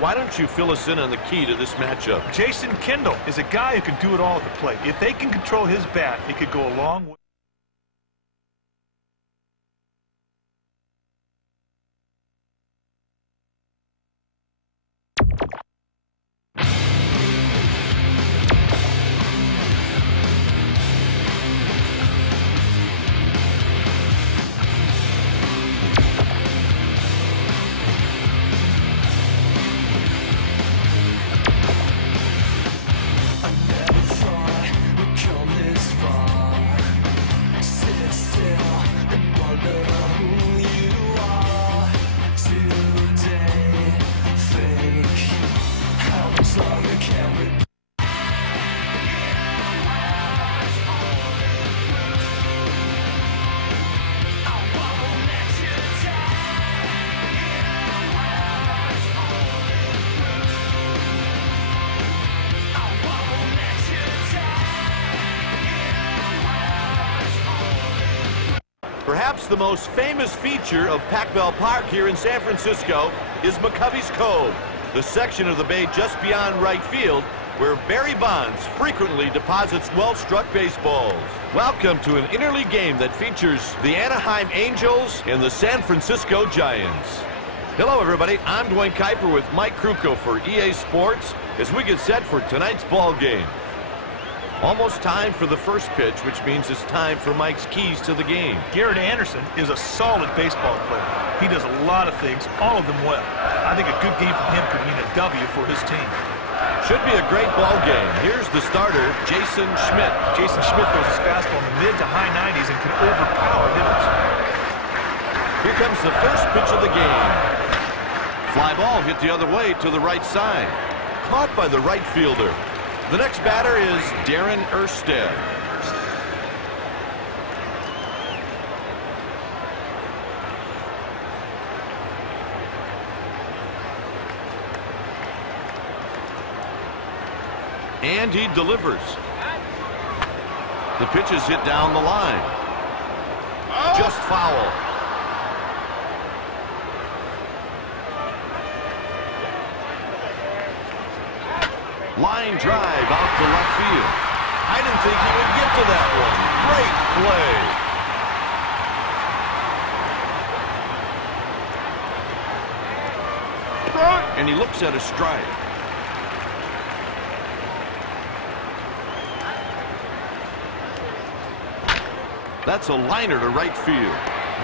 why don't you fill us in on the key to this matchup? Jason Kendall is a guy who can do it all at the plate. If they can control his bat, it could go a long way. Perhaps the most famous feature of Pac-Bell Park here in San Francisco is McCovey's Cove, the section of the bay just beyond right field where Barry Bonds frequently deposits well-struck baseballs. Welcome to an interleague game that features the Anaheim Angels and the San Francisco Giants. Hello, everybody. I'm Dwayne Kuiper with Mike Krukow for EA Sports as we get set for tonight's ball game. Almost time for the first pitch, which means it's time for Mike's keys to the game. Garrett Anderson is a solid baseball player. He does a lot of things, all of them well. I think a good game from him could mean a W for his team. Should be a great ball game. Here's the starter, Jason Schmidt. Jason Schmidt throws his fastball in the mid to high 90s and can overpower hitters. Here comes the first pitch of the game. Fly ball hit the other way to the right side. Caught by the right fielder. The next batter is Darren Erstad. And he delivers. The pitch is hit down the line. Just foul. Line drive out to left field. I didn't think he would get to that one. Great play. And he looks at a strike. That's a liner to right field.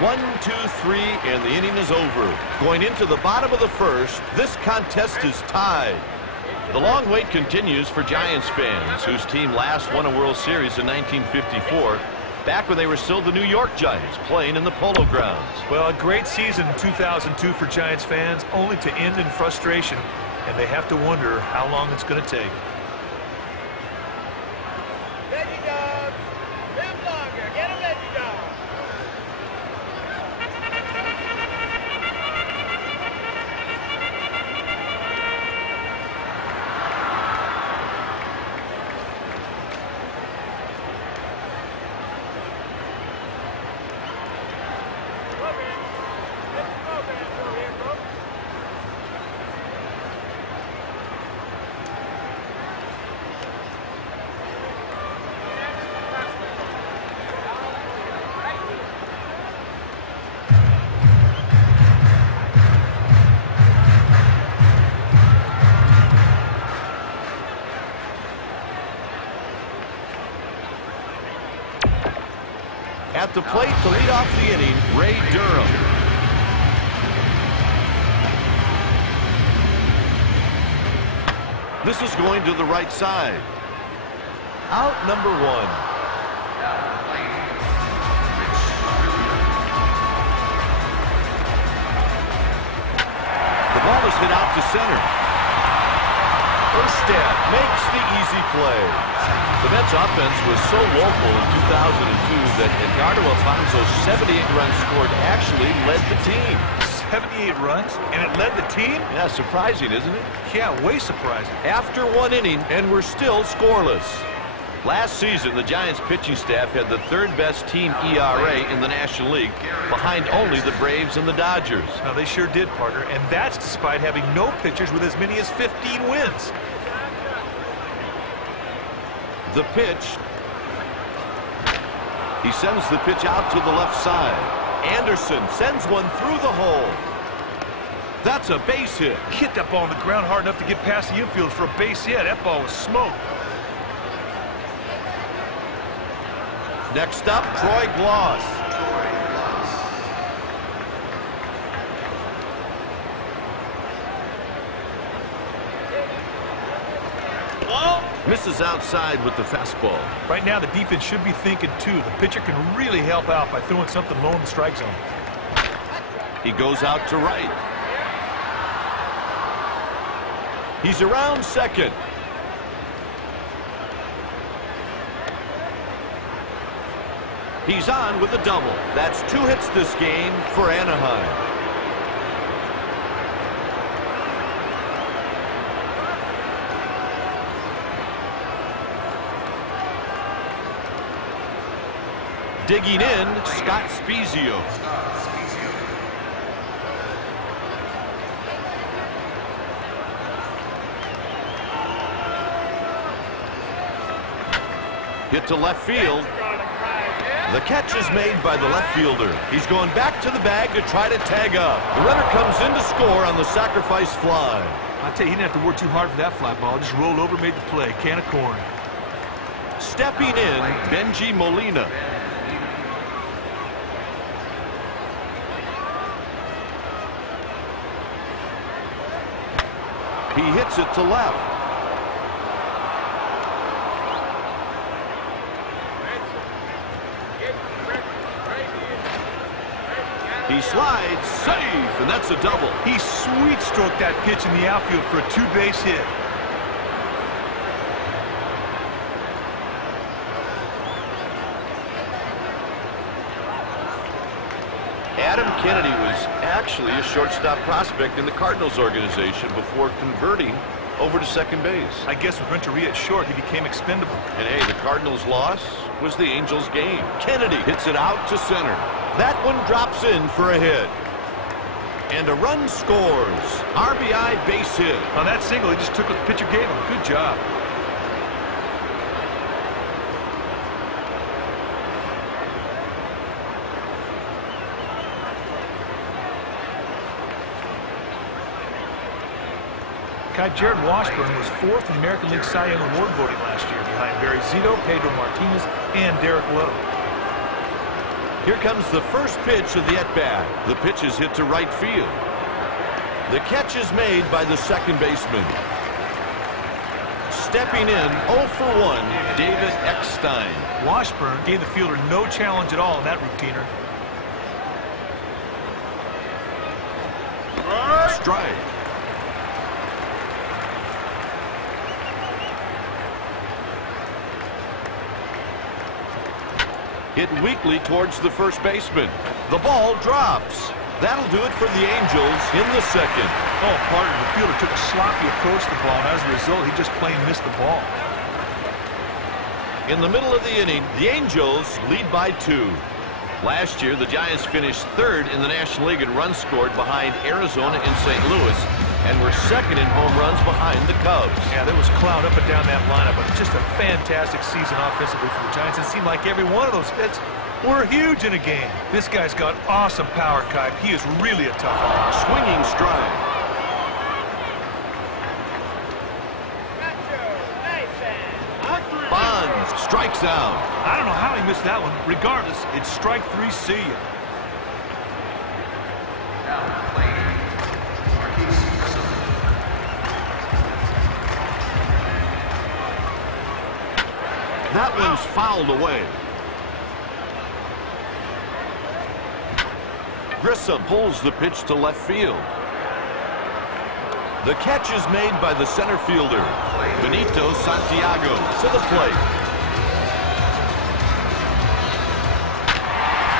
1, 2, 3, and the inning is over. Going into the bottom of the first, this contest is tied. The long wait continues for Giants fans, whose team last won a World Series in 1954, back when they were still the New York Giants, playing in the Polo Grounds. Well, a great season in 2002 for Giants fans, only to end in frustration, and they have to wonder how long it's going to take. Veggie dogs, live longer, get a veggie dog. At the plate to lead off the inning, Ray Durham. This is going to the right side. Out number 1. The ball is hit out to center. Erstad makes the easy play. The Mets offense was so woeful in 2002 that Edgardo Alfonso's 78 runs scored actually led the team. 78 runs, and it led the team? Yeah, surprising, isn't it? Yeah, way surprising. After 1 inning, and we're still scoreless. Last season, the Giants pitching staff had the third-best team ERA in the National League, behind only the Braves and the Dodgers. Now, they sure did, partner, and that's despite having no pitchers with as many as 15 wins. The pitch. He sends the pitch out to the left side. Anderson sends one through the hole. That's a base hit. Hit that ball on the ground hard enough to get past the infield for a base hit. That ball was smoke. Next up, Troy Gloss. Misses outside with the fastball. Right now, the defense should be thinking, too. The pitcher can really help out by throwing something low in the strike zone. He goes out to right. He's around second. He's on with a double. That's 2 hits this game for Anaheim. Digging in, Scott Spezio. Hit to left field. The catch is made by the left fielder. He's going back to the bag to try to tag up. The runner comes in to score on the sacrifice fly. I'll tell you, he didn't have to work too hard for that fly ball. Just rolled over, made the play. Can of corn. Stepping in, Benji Molina. He hits it to left. He slides, safe, and that's a double. He sweet-stroked that pitch in the outfield for a 2-base hit. Adam Kennedy was actually a shortstop prospect in the Cardinals organization before converting over to second base. I guess with Renteria at short, he became expendable. And hey, the Cardinals' loss was the Angels' game. Kennedy hits it out to center. That one drops in for a hit. And a run scores. RBI base hit. On that single, he just took what the pitcher gave him. Good job. Jared Washburn was 4th in the American League Cy Young Award voting last year, behind Barry Zito, Pedro Martinez, and Derek Lowe. Here comes the first pitch of the at-bat. The pitch is hit to right field. The catch is made by the second baseman. Stepping in, 0 for 1, David Eckstein. Washburn gave the fielder no challenge at all in that routiner. Strike. Hit weakly towards the first baseman. The ball drops. That'll do it for the Angels in the second. Oh, partner, the fielder took a sloppy approach to the ball, and as a result, he just plain missed the ball. In the middle of the inning, the Angels lead by 2. Last year, the Giants finished 3rd in the National League in runs scored behind Arizona and St. Louis, and were 2nd in home runs behind the Cubs. Yeah, there was cloud up and down that lineup, but just a fantastic season offensively for the Giants. It seemed like every one of those hits were huge in a game. This guy's got awesome power, Kai. He is really a tough one. Swinging strike. Bonds strikes out. I don't know how he missed that one. Regardless, it's strike 3, see ya. That one's fouled away. Grissom pulls the pitch to left field. The catch is made by the center fielder, Benito Santiago, to the plate.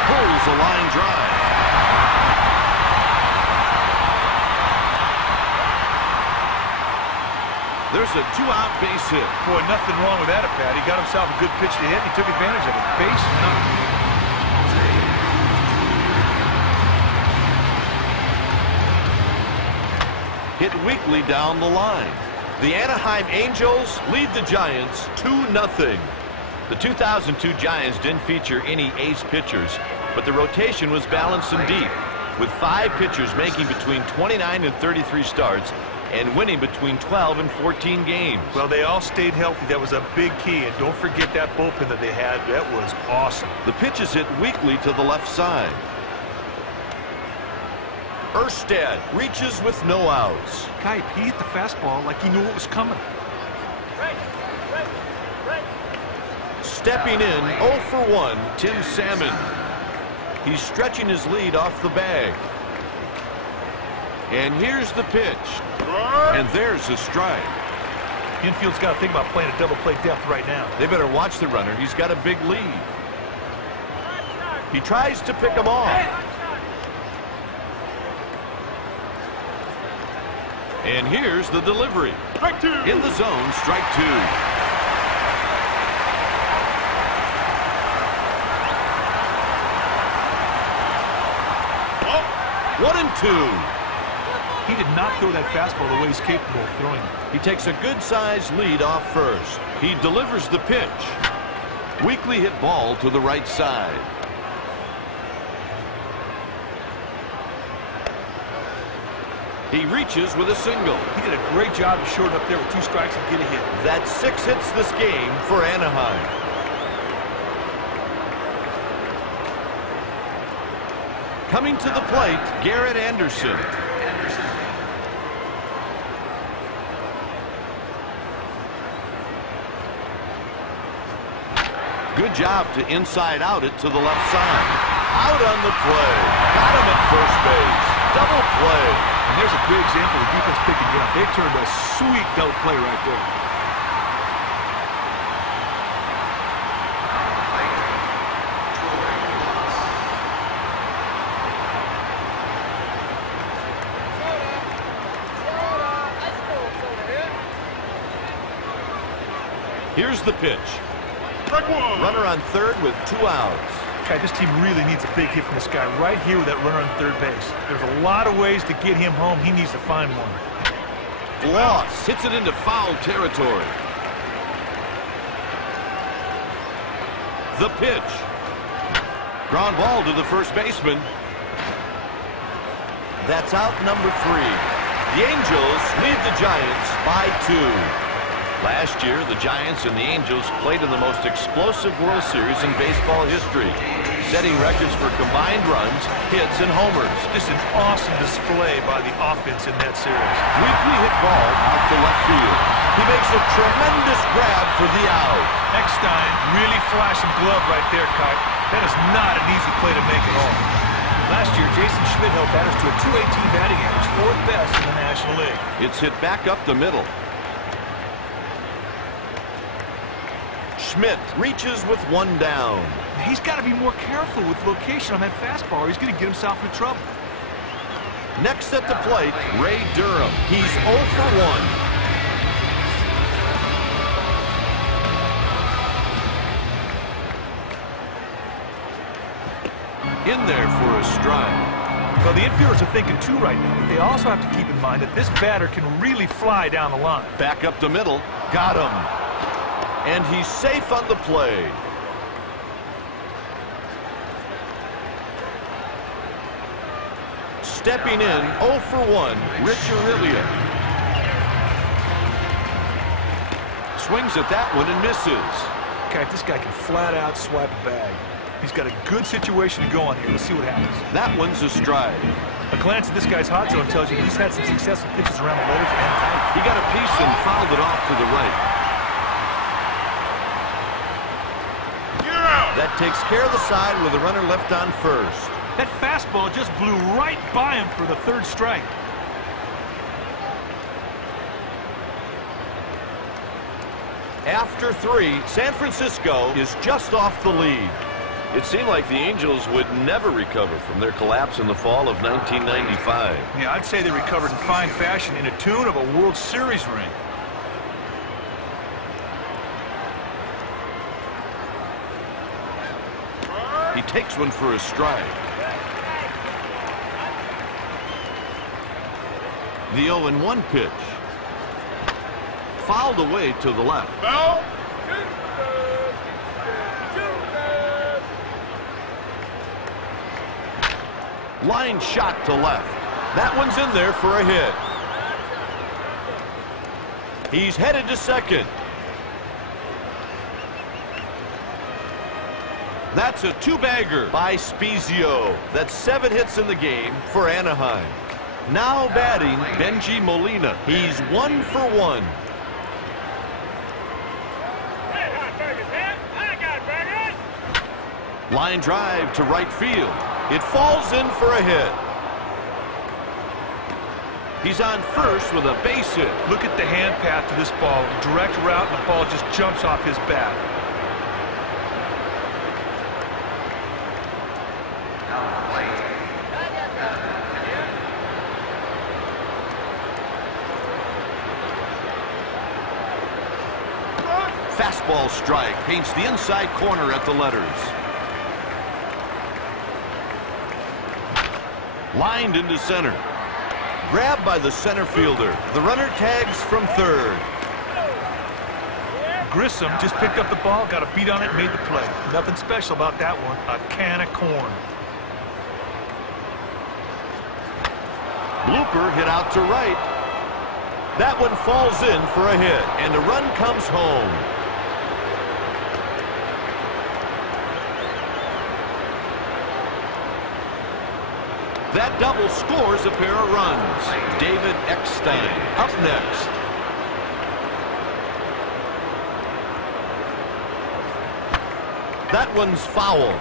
Pulls a line drive. There's a 2-out base hit. Boy, nothing wrong with that at bat. He got himself a good pitch to hit. He took advantage of it. Base nothing. Hit weakly down the line. The Anaheim Angels lead the Giants 2-0. The 2002 Giants didn't feature any ace pitchers, but the rotation was balanced and deep, with 5 pitchers making between 29 and 33 starts and winning between 12 and 14 games. Well, they all stayed healthy. That was a big key, and don't forget that bullpen that they had. That was awesome. The pitch is hit weakly to the left side. Erstad reaches with no outs. Kipe, he hit the fastball like he knew it was coming. Stepping in 0 for 1, Tim Salmon. He's stretching his lead off the bag. And here's the pitch. And there's a strike. Infield's got to think about playing a double play depth right now. They better watch the runner. He's got a big lead. He tries to pick him off. And here's the delivery. Strike 2. In the zone, strike 2. Oh. 1 and 2. He did not throw that fastball the way he's capable of throwing it. He takes a good-sized lead off first. He delivers the pitch. Weakly hit ball to the right side. He reaches with a single. He did a great job of shorting up there with 2 strikes and get a hit. That's 6 hits this game for Anaheim. Coming to the plate, Garrett Anderson. Good job to inside out it to the left side. Out on the play. Got him at first base. Double play. And there's a great example of defense picking it up. They turned a sweet double play right there. Here's the pitch. Strike 1. Runner on third with 2 outs. Okay, this team really needs a big hit from this guy right here with that runner on third base. There's a lot of ways to get him home. He needs to find one. Bloss hits it into foul territory. The pitch. Ground ball to the first baseman. That's out number 3. The Angels lead the Giants by 2. Last year, the Giants and the Angels played in the most explosive World Series in baseball history, setting records for combined runs, hits, and homers. Just an awesome display by the offense in that series. Weakly hit ball out to left field. He makes a tremendous grab for the out. Eckstein really flashing glove right there, Kipe. That is not an easy play to make at all. Last year, Jason Schmidt held batters to a .218 batting average, 4th best in the National League. It's hit back up the middle. Schmidt reaches with 1 down. He's got to be more careful with location on that fastball or he's going to get himself into trouble. Next at the plate, Ray Durham. He's 0 for 1. In there for a strike. Well, the infielders are thinking too right now, but they also have to keep in mind that this batter can really fly down the line. Back up the middle. Got him. And he's safe on the play. Stepping in 0 for 1, Rich Aurilia. Swings at that one and misses. Okay, this guy can flat out swipe a bag. He's got a good situation to go on here. Let's see what happens. That one's a strike. A glance at this guy's hot zone tells you he's had some successful pitches around the letters and tight. He got a piece and fouled it off to the right. That takes care of the side with the runner left on first. That fastball just blew right by him for the 3rd strike. After 3, San Francisco is just off the lead. It seemed like the Angels would never recover from their collapse in the fall of 1995. Yeah, I'd say they recovered in fine fashion in a tune of a World Series ring. He takes one for a strike. The 0-1 pitch. Fouled away to the left. No. Line shot to left. That one's in there for a hit. He's headed to second. That's a two-bagger by Spezio. That's 7 hits in the game for Anaheim. Now batting Benji Molina. He's 1 for 1. Line drive to right field. It falls in for a hit. He's on first with a base hit. Look at the hand path to this ball. Direct route, and the ball just jumps off his bat. Fastball strike paints the inside corner at the letters. Lined into center. Grabbed by the center fielder. The runner tags from third. Grissom just picked up the ball, got a beat on it, made the play. Nothing special about that one. A can of corn. Blooper hit out to right. That one falls in for a hit, and the run comes home. That double scores a pair of runs. David Eckstein up next. That one's foul.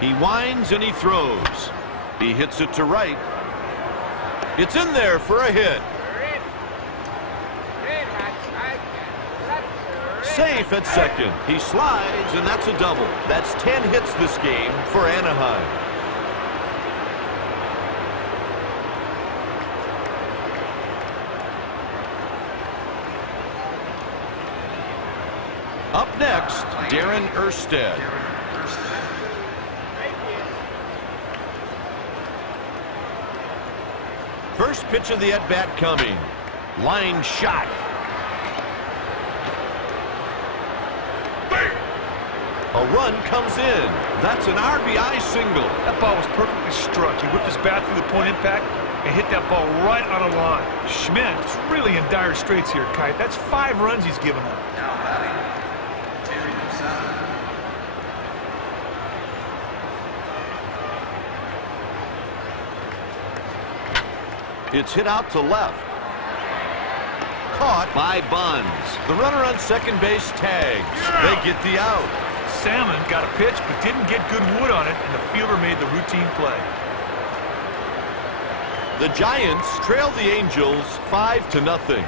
He winds and he throws. He hits it to right. It's in there for a hit. Safe at second. He slides, and that's a double. That's 10 hits this game for Anaheim. Up next, Darren Erstad. First pitch of the at-bat coming. Line shot. A run comes in. That's an RBI single. That ball was perfectly struck. He whipped his bat through the point impact and hit that ball right on a line. Schmidt's really in dire straits here, Kite. That's 5 runs he's given up. Now batting, 2-7. It's hit out to left. Caught by Bonds. The runner on second base tags. They get the out. Salmon got a pitch but didn't get good wood on it, and the fielder made the routine play. The Giants trail the Angels 5-0.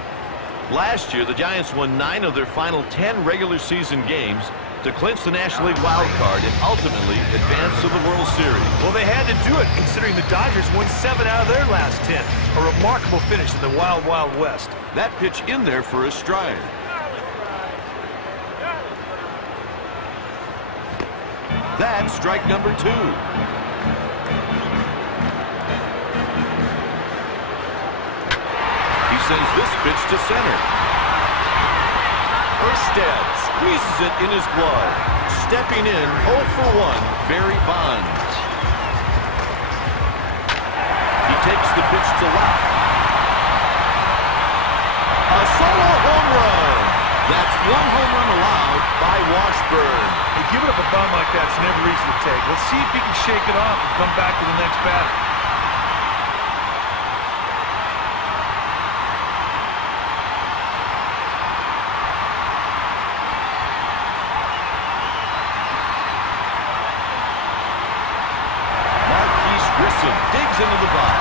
Last year, the Giants won 9 of their final 10 regular season games to clinch the National League wild card and ultimately advance to the World Series. Well, they had to do it, considering the Dodgers won 7 out of their last 10. A remarkable finish in the Wild Wild West. That pitch in there for a strike. That's strike number 2. He sends this pitch to center. Erstad squeezes it in his glove. Stepping in 0 for 1, Barry Bonds. He takes the pitch to left. A solo home run. That's 1 home run allowed by Washburn. Hey, giving up a bomb like that's never easy to take. Let's see if he can shake it off and come back to the next batter. Digs into the box.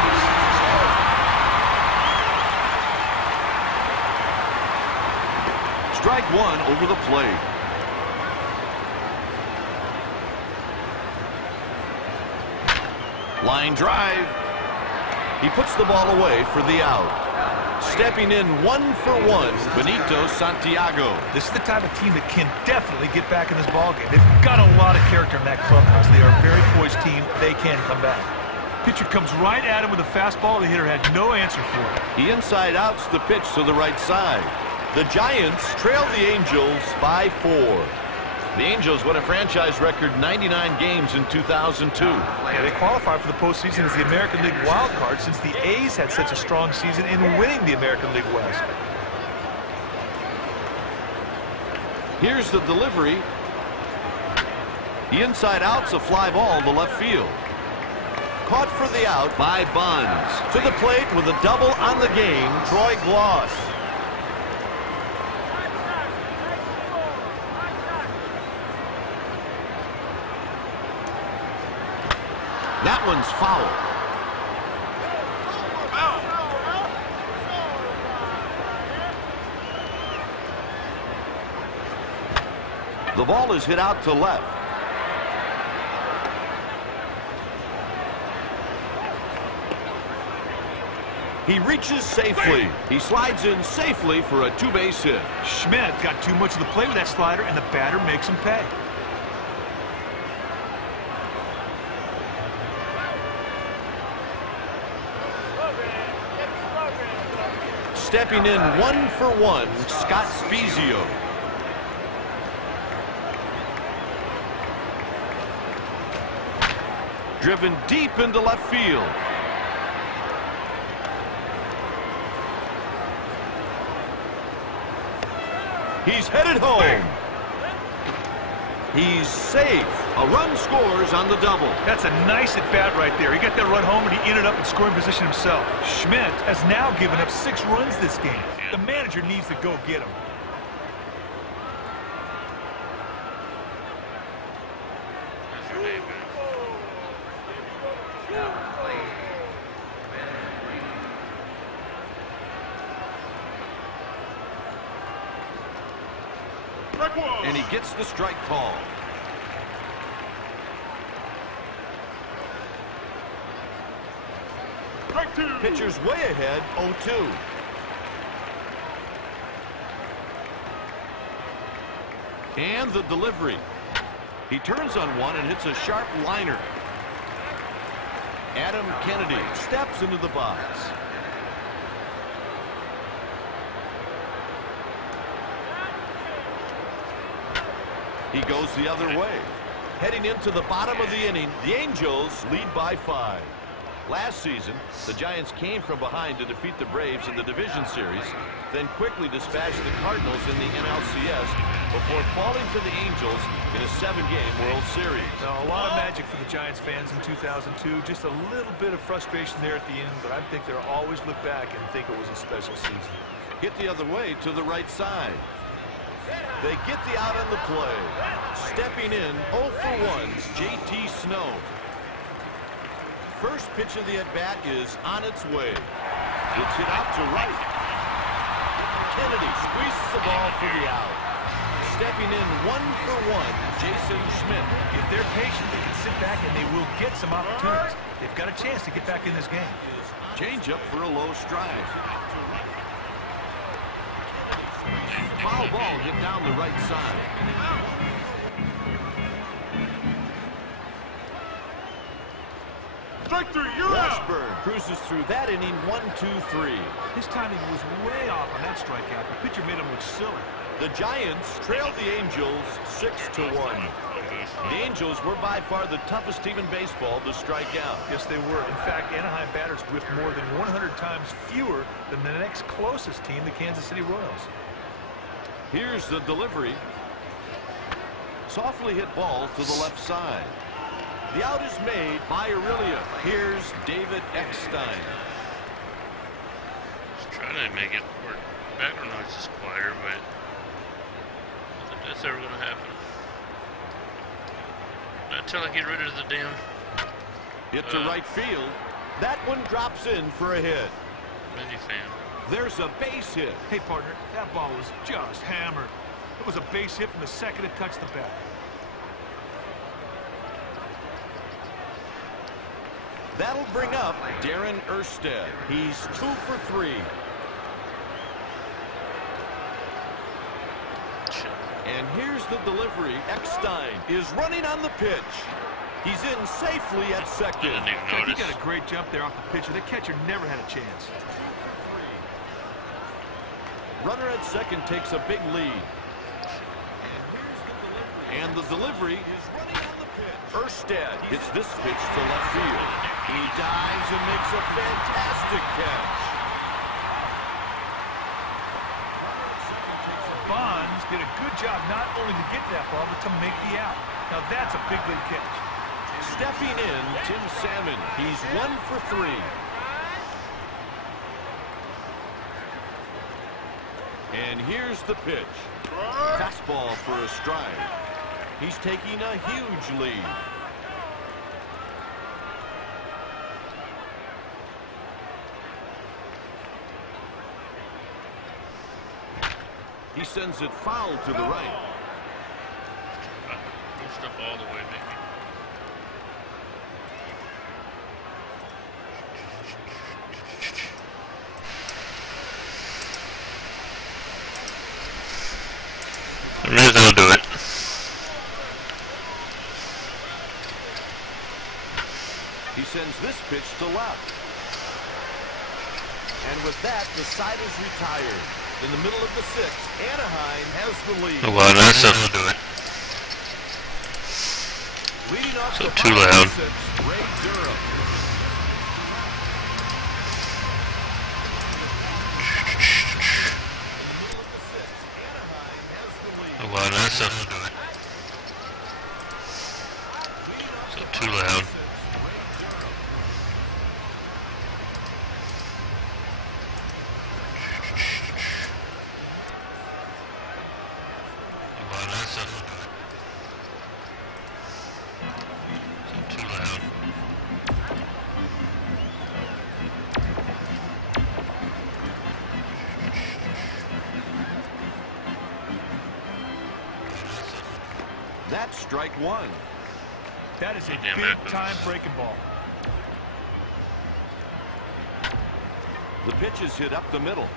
Strike 1 over the plate. Line drive. He puts the ball away for the out. Stepping in 1-for-1, Benito Santiago. This is the type of team that can definitely get back in this ballgame. They've got a lot of character in that clubhouse. They are a very poised team. They can come back. Pitcher comes right at him with a fastball. The hitter had no answer for it. He inside outs the pitch to the right side. The Giants trail the Angels by 4. The Angels won a franchise record 99 games in 2002. Yeah, they qualified for the postseason as the American League wild card since the A's had such a strong season in winning the American League West. Here's the delivery. He inside outs a fly ball to left field. Caught for the out by Bonds. To the plate with a double on the game, Troy Gloss. That one's foul. The ball is hit out to left. He reaches safely. He slides in safely for a two-base hit. Schmidt got too much of the play with that slider, and the batter makes him pay. Stepping in 1-for-1, Scott Spezio. Driven deep into left field. He's headed home. He's safe. A run scores on the double. That's a nice at-bat right there. He got that run home, and he ended up in scoring position himself. Schmidt has now given up 6 runs this game. The manager needs to go get him. And he gets the strike call. Pitcher's way ahead, 0-2. And the delivery. He turns on one and hits a sharp liner. Adam Kennedy steps into the box. He goes the other way. Heading into the bottom of the inning, the Angels lead by 5. Last season, the Giants came from behind to defeat the Braves in the division series, then quickly dispatched the Cardinals in the NLCS before falling to the Angels in a 7-game World Series. Now, a lot of magic for the Giants fans in 2002. Just a little bit of frustration there at the end, but I think they'll always look back and think it was a special season. Hit the other way to the right side. They get the out on the play. Stepping in 0-for-1, JT Snow. First pitch of the at-bat is on its way. It's hit out to right. Kennedy squeezes the ball for the out. Stepping in 1-for-1, Jason Schmidt. If they're patient, they can sit back and they will get some opportunities. They've got a chance to get back in this game. Change up for a low strike. Foul ball hit down the right side. Strike 3, you're out. Washburn cruises through that inning 1-2-3. His timing was way off on that strikeout. The pitcher made him look silly. The Giants trailed the Angels 6-1. The Angels were by far the toughest team in baseball to strike out. Yes, they were. In fact, Anaheim batters whiffed more than 100 times fewer than the next closest team, the Kansas City Royals. Here's the delivery. Softly hit ball to the left side. The out is made by Aurelia. Here's David Eckstein. Just trying to make it work. Background noise is quieter, but I don't think that's ever going to happen. Not until I get rid of the damn... Hit to right field. That one drops in for a hit. mini fan. There's a base hit. Hey, partner, that ball was just hammered. It was a base hit from the second it touched the bat. That'll bring up Darren Erstad. He's 2 for 3. And here's the delivery. Eckstein is running on the pitch. He's in safely at second. Didn't even He notice. got a great jump there off the pitch, and the catcher never had a chance. Runner at second takes a big lead. And the delivery is running on the pitch. Erstad hits this pitch to left field. He dives and makes a fantastic catch. Bonds did a good job not only to get that ball, but to make the out. Now that's a big league catch. Stepping in, Tim Salmon. He's 1 for 3. And here's the pitch. Fastball for a strike. He's taking a huge lead. He sends it foul to the right. Pushed up all the way, maybe. Rizzo do it. He sends this pitch to left. And with that, the side is retired. In the middle of the sixth, Anaheim has the lead. Oh, wow, that's something to do it. Leading off So the too bottom of loud. the sixth, Ray Durham. Oh, wow, that's something to do it. So too loud. Oh, wow, that's something to do it. So too loud. That's strike one. That is a Damn it. big-time breaking ball. The pitch is hit up the middle.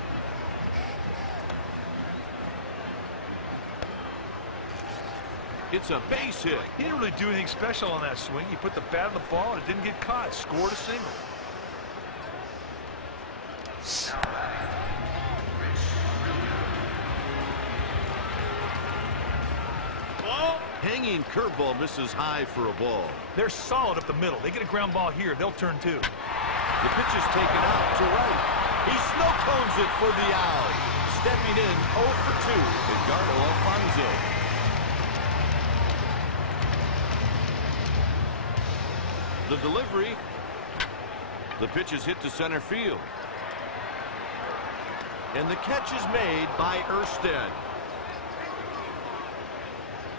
It's a base hit. He didn't really do anything special on that swing. He put the bat on the ball, and it didn't get caught. Scored a single. Hanging curveball misses high for a ball. They're solid up the middle. They get a ground ball here, they'll turn two. The pitch is taken out to right. He snow cones it for the out. Stepping in 0 for 2, Edgardo Alfonzo. The delivery. The pitch is hit to center field. And the catch is made by Erstad.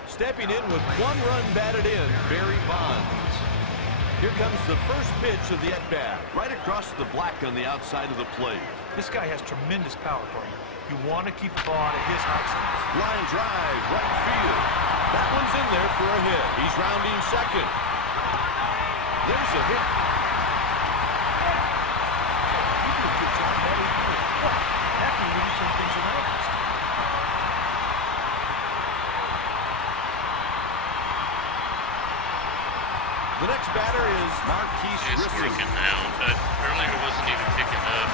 Stepping in with 1 run batted in, Barry Bonds. Here comes the first pitch of the at-bat, right across the black on the outside of the plate. This guy has tremendous power, partner. You want to keep the ball out of his outside. Line drive, right field. That one's in there for a hit. He's rounding second. There's a hit. He did a good job, man. That can really turn things around. The next batter is Marquise It's Grissom. freaking now. Earlier it wasn't even picking up.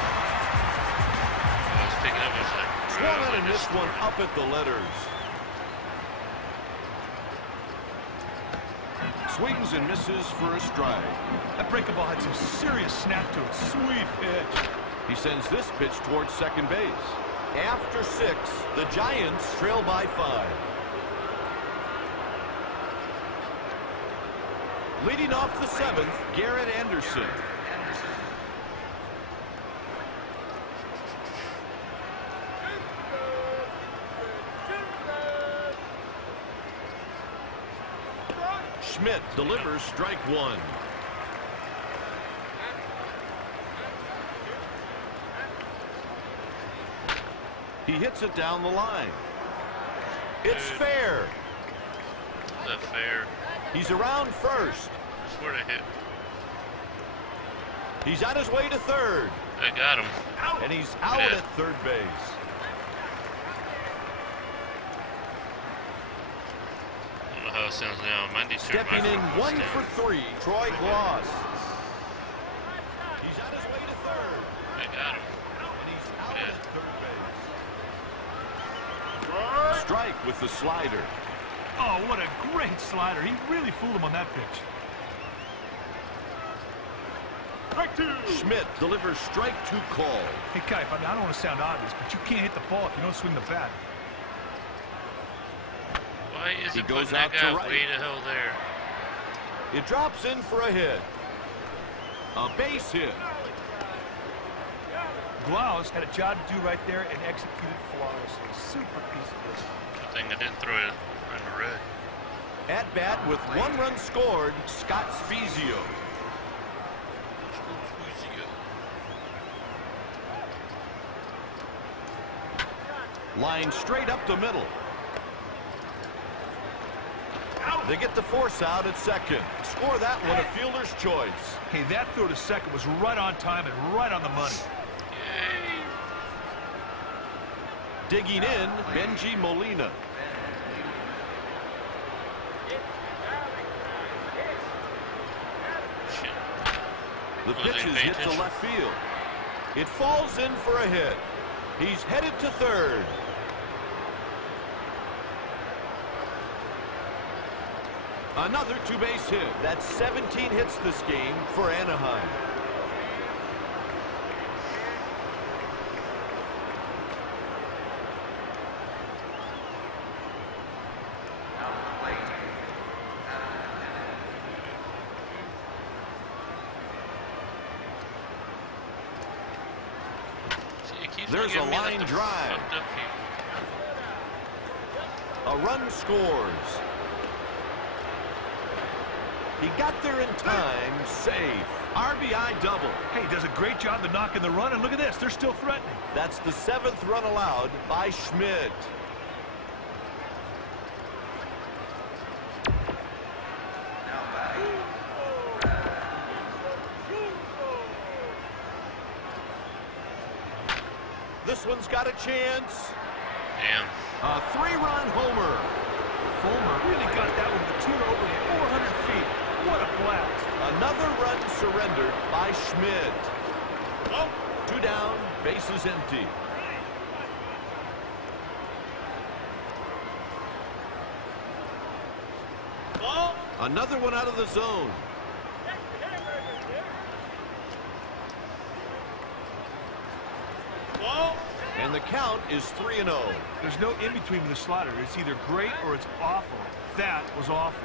I was picking up, it was like, Swung on really and missed one distorted. up at the letters. Swings and misses for a strike. That breaking ball had some serious snap to it. Sweet pitch. He sends this pitch towards second base. After 6, the Giants trail by 5. Leading off the 7th, Garrett Anderson. Schmidt delivers strike 1. He hits it down the line. It's fair. Is that fair? He's around first. That's where to hit. He's on his way to third. I got him. And he's out Yeah. at third base. Gloss sounds now. Monday Stepping in 1 for 3, Troy Gloss. He's on his way to third. I got him. And he's out Yeah. at third base. Strike with the slider. Oh, what a great slider. He really fooled him on that pitch. Schmidt delivers strike 2 call. Hey, Kipe, I don't want to sound obvious, but you can't hit the ball if you don't swing the bat. Why is He he goes putting out that to guy right. way the hell there? It drops in for a hit. A base hit. Glaus had a job to do right there and executed flawlessly. Super piece of work. Good thing I didn't throw it in the red. At bat with 1 run scored, Scott Spezio. Line straight up the middle. They get the force out at second. Score that one a fielder's choice. Hey, that throw to second was right on time and right on the money. Digging in, Benji Molina. The pitch is hit to left field. It falls in for a hit. He's headed to third. Another 2-base hit. That's 17 hits this game for Anaheim. There's a line drive. A run scores. He got there in time, safe. RBI double. Hey, he does a great job of knocking the run, and look at this, they're still threatening. That's the 7th run allowed by Schmidt. This one's got a chance. Damn. A 3-run homer. Fulmer really got that one with a 2 over 400 feet. What a blast. Another run surrendered by Schmidt. 2 down, bases empty. Another one out of the zone. And the count is 3-0. There's no in-between with the slider. It's either great or it's awful. That was awful.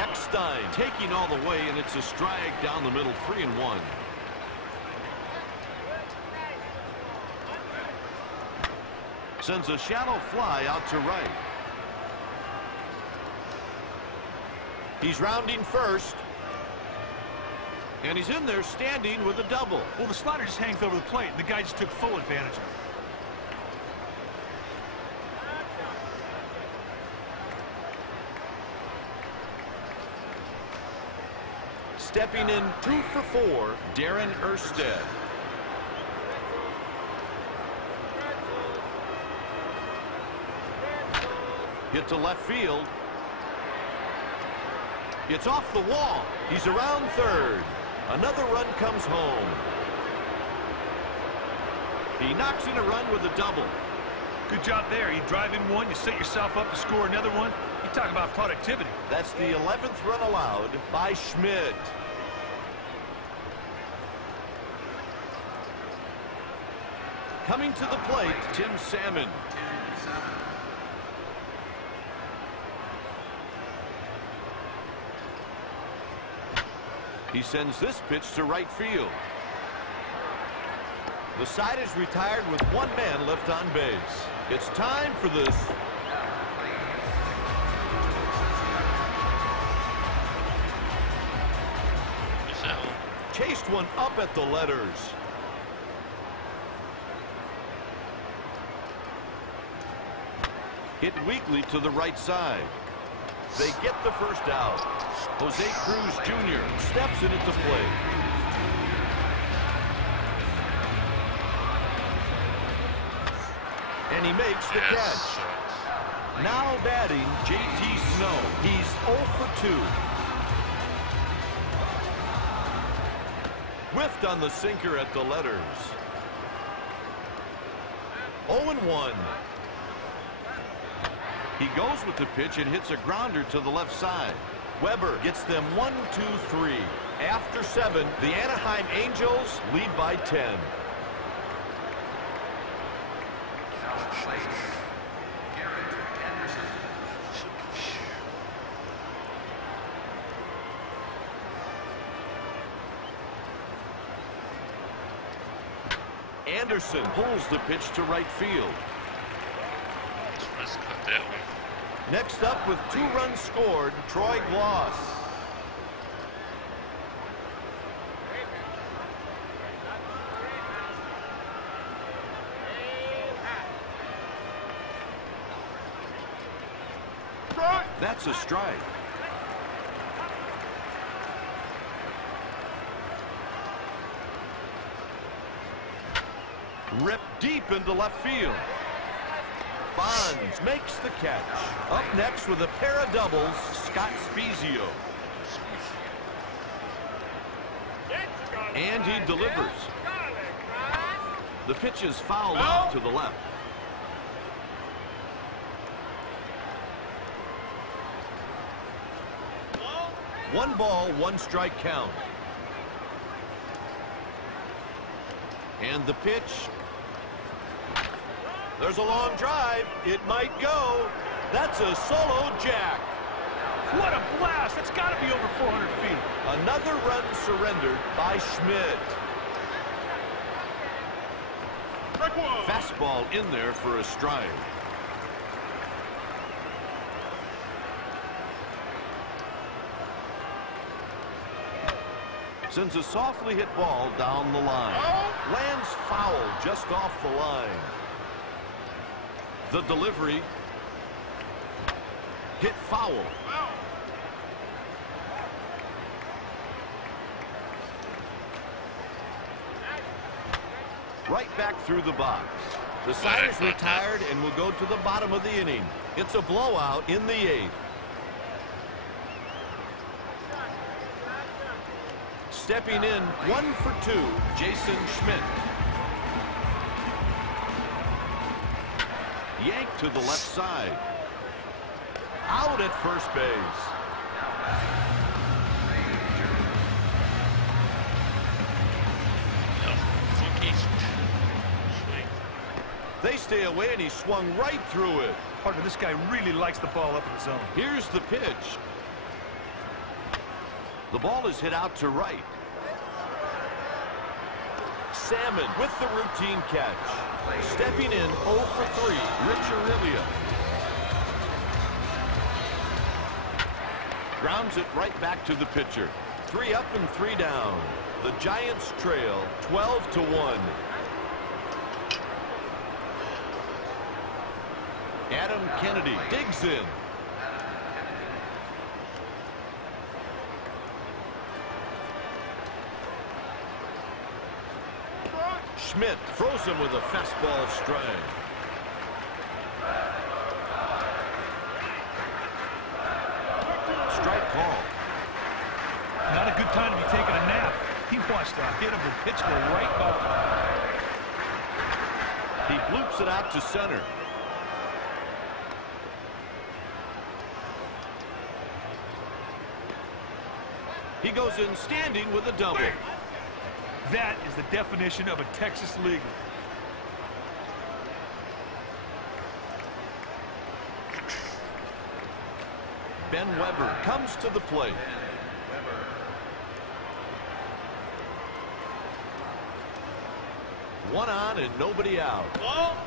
Eckstein taking all the way, and it's a strike down the middle, 3-1. Sends a shallow fly out to right. He's rounding first. And he's in there standing with a double. Well, the slider just hangs over the plate, and the guy just took full advantage of it. Stepping in 2 for 4, Darren Erstead. Hit to left field. It's off the wall. He's around third. Another run comes home. He knocks in a run with a double. Good job there. You drive in one, you set yourself up to score another one. You talk about productivity. That's the 11th run allowed by Schmidt. Coming to the plate, Tim Salmon. He sends this pitch to right field. The side is retired with 1 man left on base. It's time for this. Chased one up at the letters. Hit weakly to the right side. They get the first out. Jose Cruz Jr. steps in at the plate. And he makes the catch. Now batting, J.T. Snow. He's 0 for 2. Whiffed on the sinker at the letters. 0-1. He goes with the pitch and hits a grounder to the left side. Weber gets them 1-2-3. After 7, the Anaheim Angels lead by 10. Anderson pulls the pitch to right field. Let's cut that one. Next up with 2 runs scored, Troy Gloss. That's a strike. Ripped deep into left field. Bonds makes the catch. Up next with a pair of doubles, Scott Spezio. And he delivers. The pitch is fouled off to the left. One ball, 1 strike count. And the pitch. There's a long drive. It might go. That's a solo jack. What a blast. It's got to be over 400 feet. Another run surrendered by Schmidt. Fastball in there for a strike. Sends a softly hit ball down the line. Lands foul just off the line. The delivery. Hit foul. Right back through the box. The side is retired and will go to the bottom of the inning. It's a blowout in the 8th. Stepping in, 1 for 2, Jason Schmidt. Yanked to the left side. Out at first base. They stay away and he swung right through it. Partner, this guy really likes the ball up in the zone. Here's the pitch. The ball is hit out to right. Salmon with the routine catch. Stepping in 0 for 3, Rich Aurelia. Grounds it right back to the pitcher. 3 up and 3 down. The Giants trail 12-1. Adam Kennedy digs in. Schmidt throws him with a fastball strike. Strike call. Not a good time to be taking a nap. He watched a hit of the pitch go right by. He bloops it out to center. He goes in standing with a double. That is the definition of a Texas leaguer. Ben Weber comes to the plate. One on and nobody out.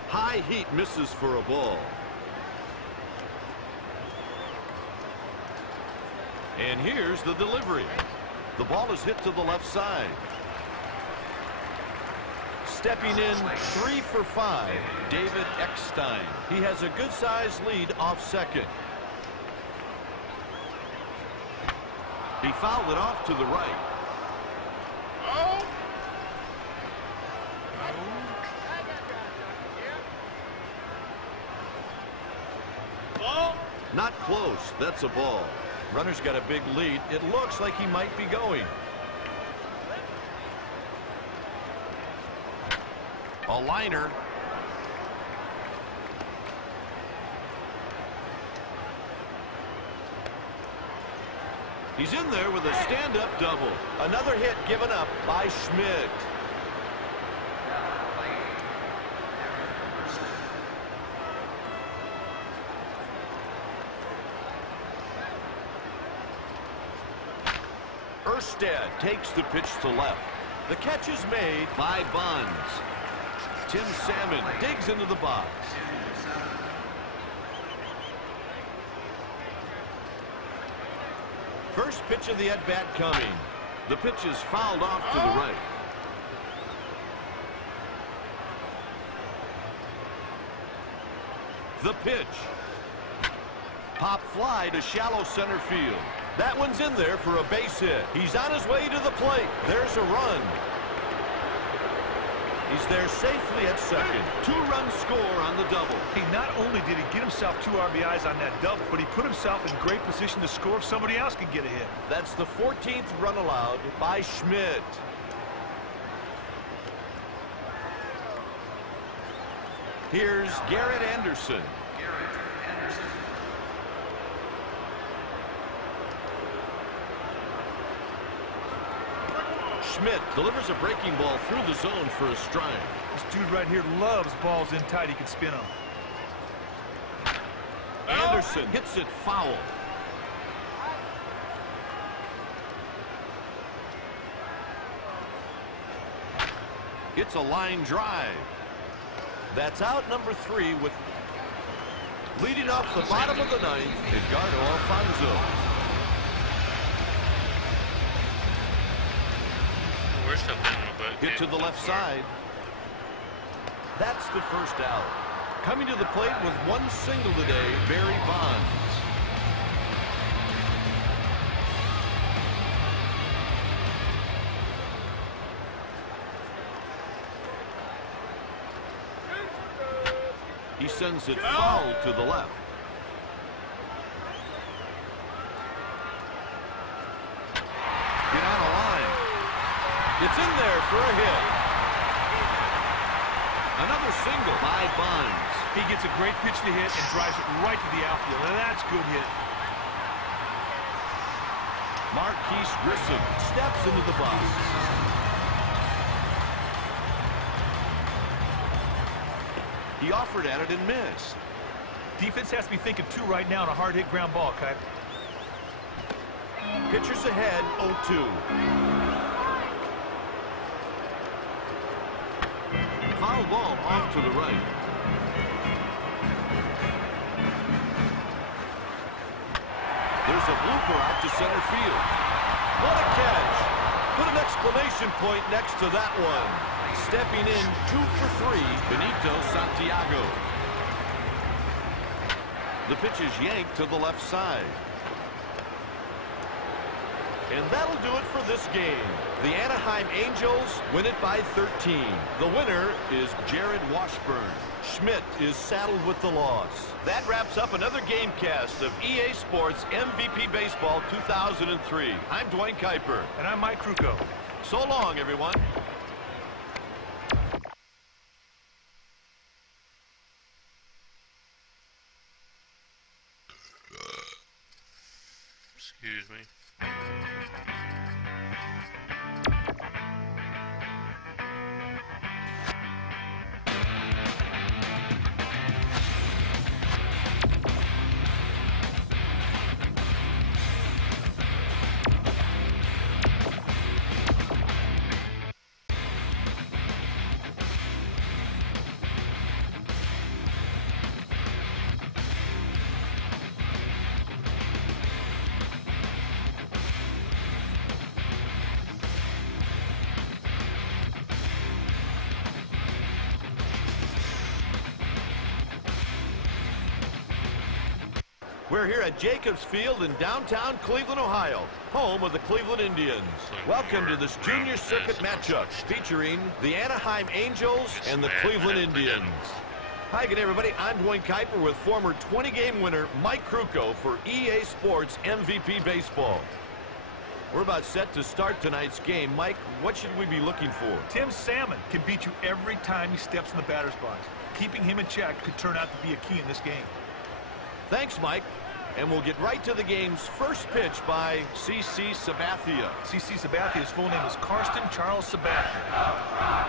High heat misses for a ball. And here's the delivery. The ball is hit to the left side. Stepping in 3 for 5, David Eckstein. He has a good-sized lead off second. He fouled it off to the right. Not close. That's a ball. Runner's got a big lead. It looks like he might be going. A liner. He's in there with a stand-up double. Another hit given up by Schmidt. Erstad takes the pitch to left. The catch is made by Bonds. Tim Salmon digs into the box. First pitch of the at-bat coming. The pitch is fouled off to the right. The pitch. Pop fly to shallow center field. That one's in there for a base hit. He's on his way to the plate. There's a run. He's there safely at second. 2-run score on the double. Hey, not only did he get himself 2 RBIs on that double, but he put himself in great position to score if somebody else could get a hit. That's the 14th run allowed by Schmidt. Here's Garrett Anderson. Schmidt delivers a breaking ball through the zone for a strike. This dude right here loves balls in tight. He can spin them. Anderson hits it foul. It's a line drive. That's out number 3 with leading off the bottom of the 9th, Edgardo Alfonso. Hit to the left side. That's the first out. Coming to the plate with 1 single today, Barry Bonds. He sends it foul to the left. Get out of line. It's in there for a hit. Another single by Bonds. He gets a great pitch to hit and drives it right to the outfield, and that's a good hit. Marquise Grissom steps into the box. He offered at it and missed. Defense has to be thinking 2 right now on a hard hit ground ball, Kite. Pitchers ahead, 0-2. Foul ball off to the right. There's a blooper out to center field. What a catch! Put an exclamation point next to that one. Stepping in 2 for 3, Benito Santiago. The pitch is yanked to the left side. And that'll do it for this game. The Anaheim Angels win it by 13. The winner is Jared Washburn. Schmidt is saddled with the loss. That wraps up another GameCast of EA Sports MVP Baseball 2003. I'm Dwayne Kuiper. And I'm Mike Krukow. So long, everyone. Excuse me. We're here at Jacobs Field in downtown Cleveland, Ohio, home of the Cleveland Indians. Welcome to this junior circuit matchup featuring the Anaheim Angels and the Cleveland Indians. Hi again, everybody. I'm Dwayne Kuiper with former 20-game winner Mike Krukow for EA Sports MVP Baseball. We're about set to start tonight's game. Mike, what should we be looking for? Tim Salmon can beat you every time he steps in the batter's box. Keeping him in check could turn out to be a key in this game. Thanks, Mike. And we'll get right to the game's first pitch by C.C. Sabathia. C.C. Sabathia's full name is Karsten Charles Sabathia.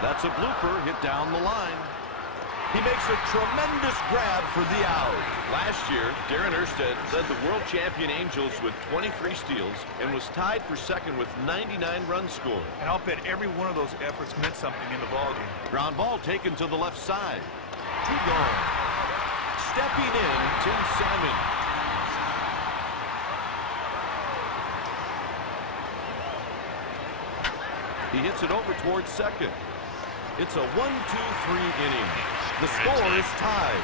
That's a blooper hit down the line. He makes a tremendous grab for the out. Last year, Darren Erstad led the world champion Angels with 23 steals and was tied for second with 99 runs scored. And I'll bet every one of those efforts meant something in the ballgame. Ground ball taken to the left side. 2 gone. Stepping in, Tim Salmon. He hits it over towards second. It's a 1-2-3 inning. The score is tied.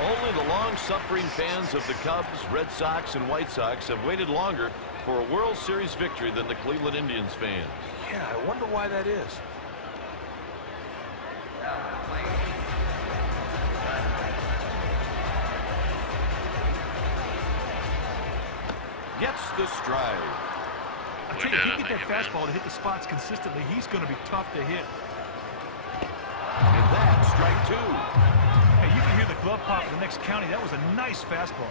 Only the long-suffering fans of the Cubs, Red Sox, and White Sox have waited longer for a World Series victory than the Cleveland Indians fans. Yeah, I wonder why that is. Gets the stride. I tell you, if you get that fastball to hit the spots consistently, he's going to be tough to hit. And that's strike 2. Hey, you can hear the glove pop in the next county. That was a nice fastball.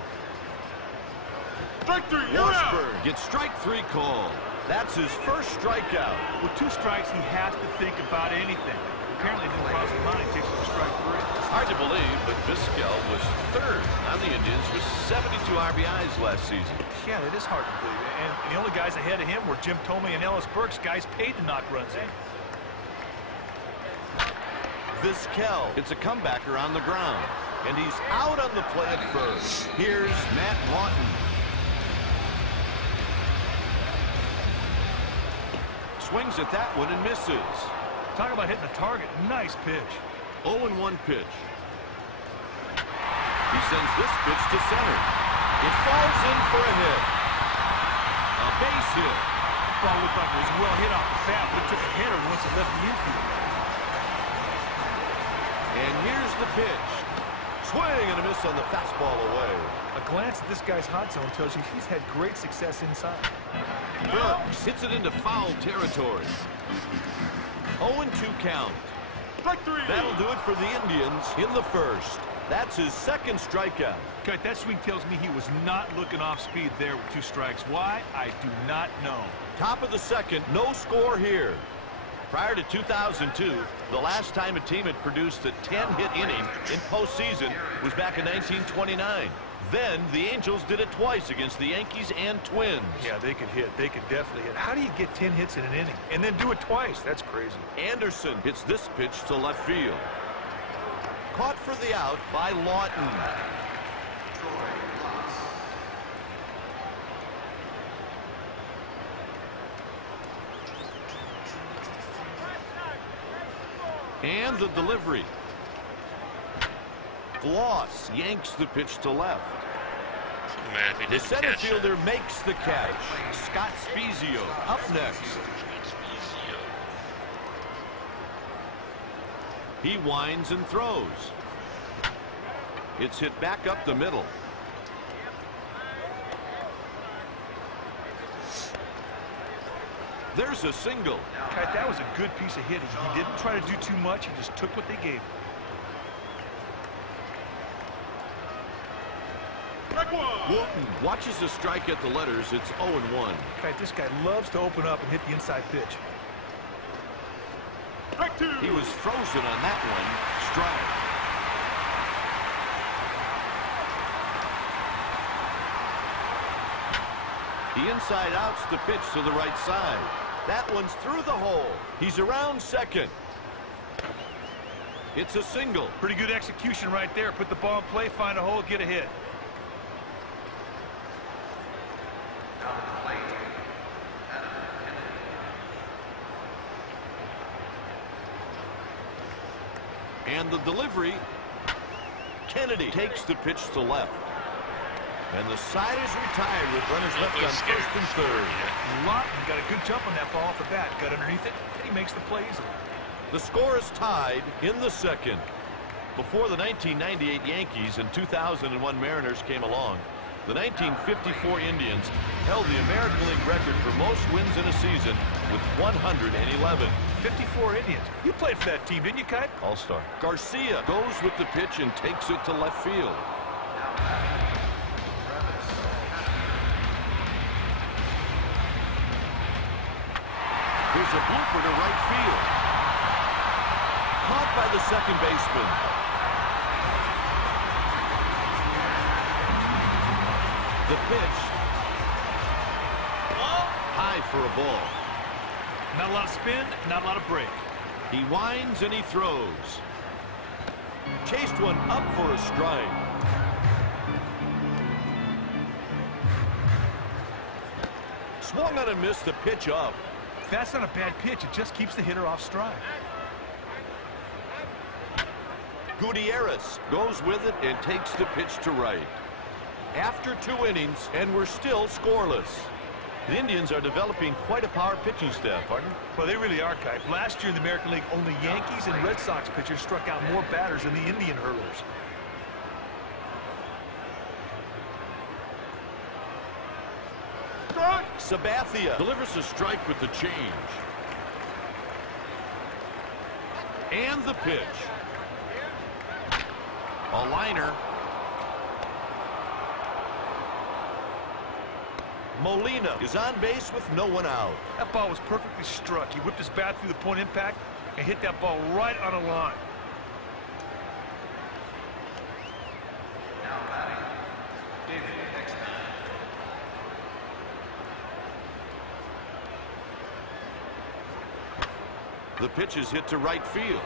Strike 3, Washburn gets strike 3 called. That's his first strikeout. With 2 strikes, he has to think about anything. Apparently, it didn't cross his mind. Takes it to strike 3. Hard to believe, but Vizquel was third on the Indians with 72 RBIs last season. Yeah, it is hard to believe. And the only guys ahead of him were Jim Thome and Ellis Burks, guys paid to knock runs in. Vizquel, it's a comebacker on the ground, and he's out on the play at first. Here's Matt Lawton. Swings at that one and misses. Talk about hitting the target. Nice pitch. 0-1 pitch. He sends this pitch to center. It falls in for a hit. A base hit. The ball looked like it was well hit off the bat, but it took a header once it left the infield. And here's the pitch. Swing and a miss on the fastball away. A glance at this guy's hot zone tells you he's had great success inside. Burks hits it into foul territory. 0-2 count. Strike 3. That'll do it for the Indians in the first. That's his second strikeout. Okay, that swing tells me he was not looking off speed there with 2 strikes. Why? I do not know. Top of the second, no score here. Prior to 2002, the last time a team had produced a 10-hit inning in postseason was back in 1929. Then the Angels did it twice against the Yankees and Twins. Yeah, they could hit. They could definitely hit. How do you get 10 hits in an inning and then do it twice? That's crazy. Anderson hits this pitch to left field. Caught for the out by Lawton. And the delivery. Gloss yanks the pitch to left. Man, if he The didn't center catch fielder that. makes the catch. Scott Spezio up next. He winds and throws. It's hit back up the middle. There's a single. Okay, that was a good piece of hitting. He didn't try to do too much. He just took what they gave him. Wooten watches the strike at the letters. It's 0-1. Okay, this guy loves to open up and hit the inside pitch. He was frozen on that one. Strike. The inside out's the pitch to the right side. That one's through the hole. He's around second. It's a single. Pretty good execution right there. Put the ball in play, find a hole, get a hit. And the delivery. Kennedy takes the pitch to left. And the side is retired with runners left on first and third. Lawton got a good jump on that ball off the bat. Got underneath it, and he makes the play easily. The score is tied in the second. Before the 1998 Yankees and 2001 Mariners came along, the 1954 Indians held the American League record for most wins in a season with 111. 54 Indians. You played for that team, didn't you, Kite? All-star. Garcia goes with the pitch and takes it to left field. Here's a blooper to right field. Caught by the second baseman. The pitch. High for a ball. Not a lot of spin, not a lot of break. He winds and he throws. Chased one up for a strike. Swung on and missed the pitch up. That's not a bad pitch. It just keeps the hitter off stride. Gutierrez goes with it and takes the pitch to right. After 2 innings, and we're still scoreless. The Indians are developing quite a power pitching staff, partner. Well, they really are, Kite. Last year in the American League, only Yankees and Red Sox pitchers struck out more batters than the Indian hurlers. Sabathia delivers a strike with the change. And the pitch. A liner. Molina is on base with no one out. That ball was perfectly struck. He whipped his bat through the point impact and hit that ball right on a line. The pitch is hit to right field.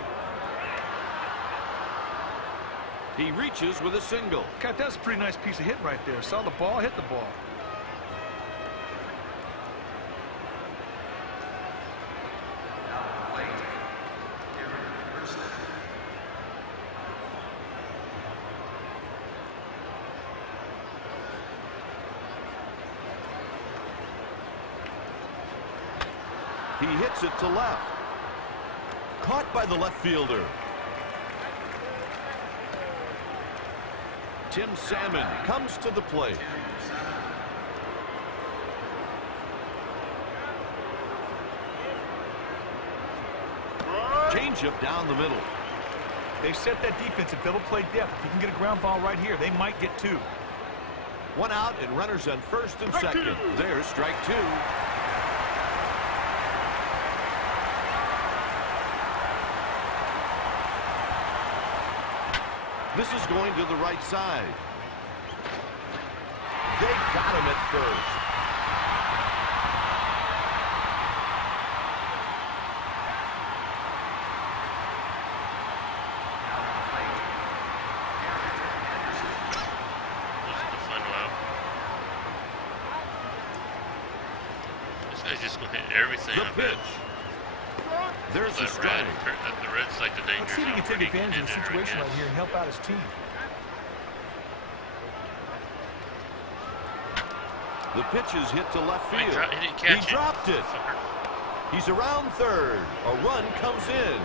He reaches with a single. God, that's a pretty nice piece of hit right there. Saw the ball, hit the ball. He hits it to left. Caught by the left fielder. Tim Salmon comes to the plate. Changeup down the middle. They've set that defense at double play depth. If you can get a ground ball right here, they might get 2. One out and runners on first and second. There's strike 2. This is going to the right side. They got him at first. This guy's just going to hit everything. The pitch. There's a strike. The Red's like the danger. Let's see if he can take advantage of the situation right here and help out his team. The pitch is hit to left field. He didn't catch it. He dropped it. He's around third. A run comes in.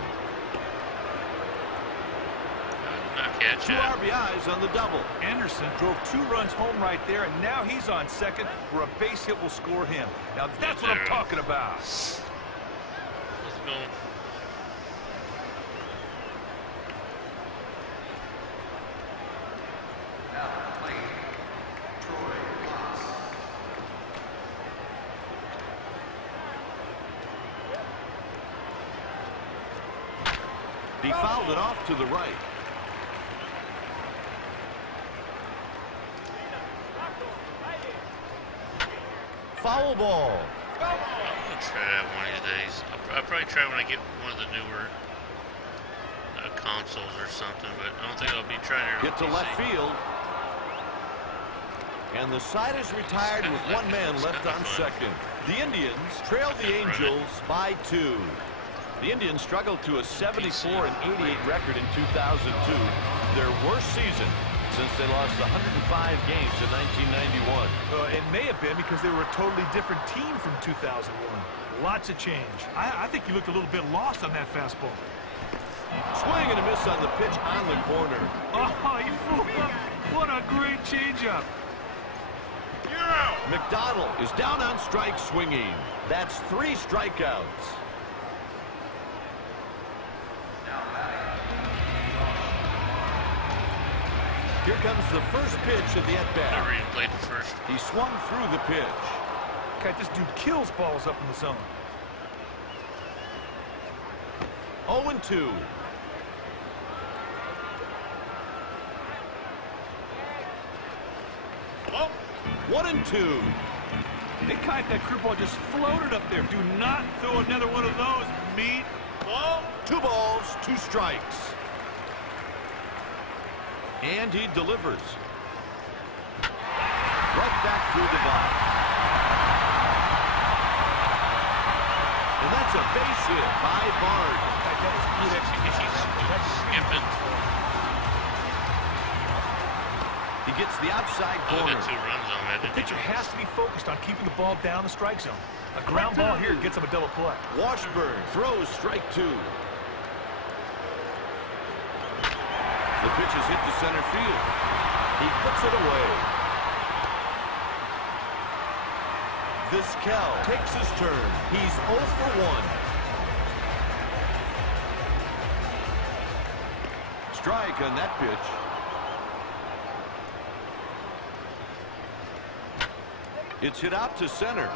Not catch 2 it. RBIs on the double. Anderson drove 2 runs home right there, and now he's on second, where a base hit will score him. Now that's what I'm talking about. Let's go. He fouled it off to the right. Foul ball. I'm going to try that one of these days. I'll probably try when I get one of the newer consoles or something, but I don't think I'll be trying it on Hit to PC. left field. And the side is retired with one man left on second. The Indians trail the Angels by 2. The Indians struggled to a 74-88 record in 2002, their worst season since they lost 105 games in 1991. It may have been because they were a totally different team from 2001. Lots of change. I think you looked a little bit lost on that fastball. Swing and a miss on the pitch on the corner. Oh, you fooled him. What a great changeup. McDonald is down on strike swinging. That's 3 strikeouts. Here comes the first pitch of the at-bat. Played the first. He swung through the pitch. God, this dude kills balls up in the zone. 0-2. Oh. 1-2. Big kite, that curveball just floated up there. Do not throw another one of those, meat. Ball. 2 balls, 2 strikes. And he delivers. Right back through the box. And that's a base hit by Bard. That was good execution. Skipping. He gets the outside Oh, corner. got 2 runs on that. The pitcher has to be focused on keeping the ball down the strike zone. A ground ball here gets him a double play. Washburn throws strike 2. The pitch is hit to center field. He puts it away. Vizquel takes his turn. He's 0 for 1. Strike on that pitch. It's hit out to center.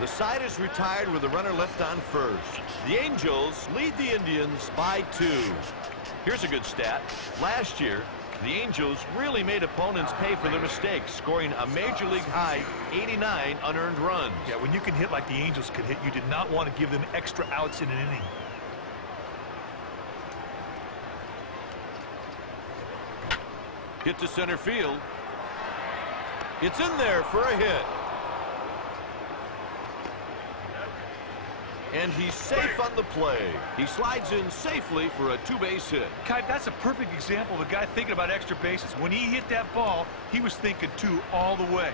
The side is retired with the runner left on first. The Angels lead the Indians by 2. Here's a good stat. Last year, the Angels really made opponents pay for their mistakes, scoring a Major League high 89 unearned runs. Yeah, when you can hit like the Angels could hit, you did not want to give them extra outs in an inning. Hit to center field. It's in there for a hit. And he's safe on the play. He slides in safely for a 2-base hit. Kai, that's a perfect example of a guy thinking about extra bases. When he hit that ball, he was thinking 2 all the way.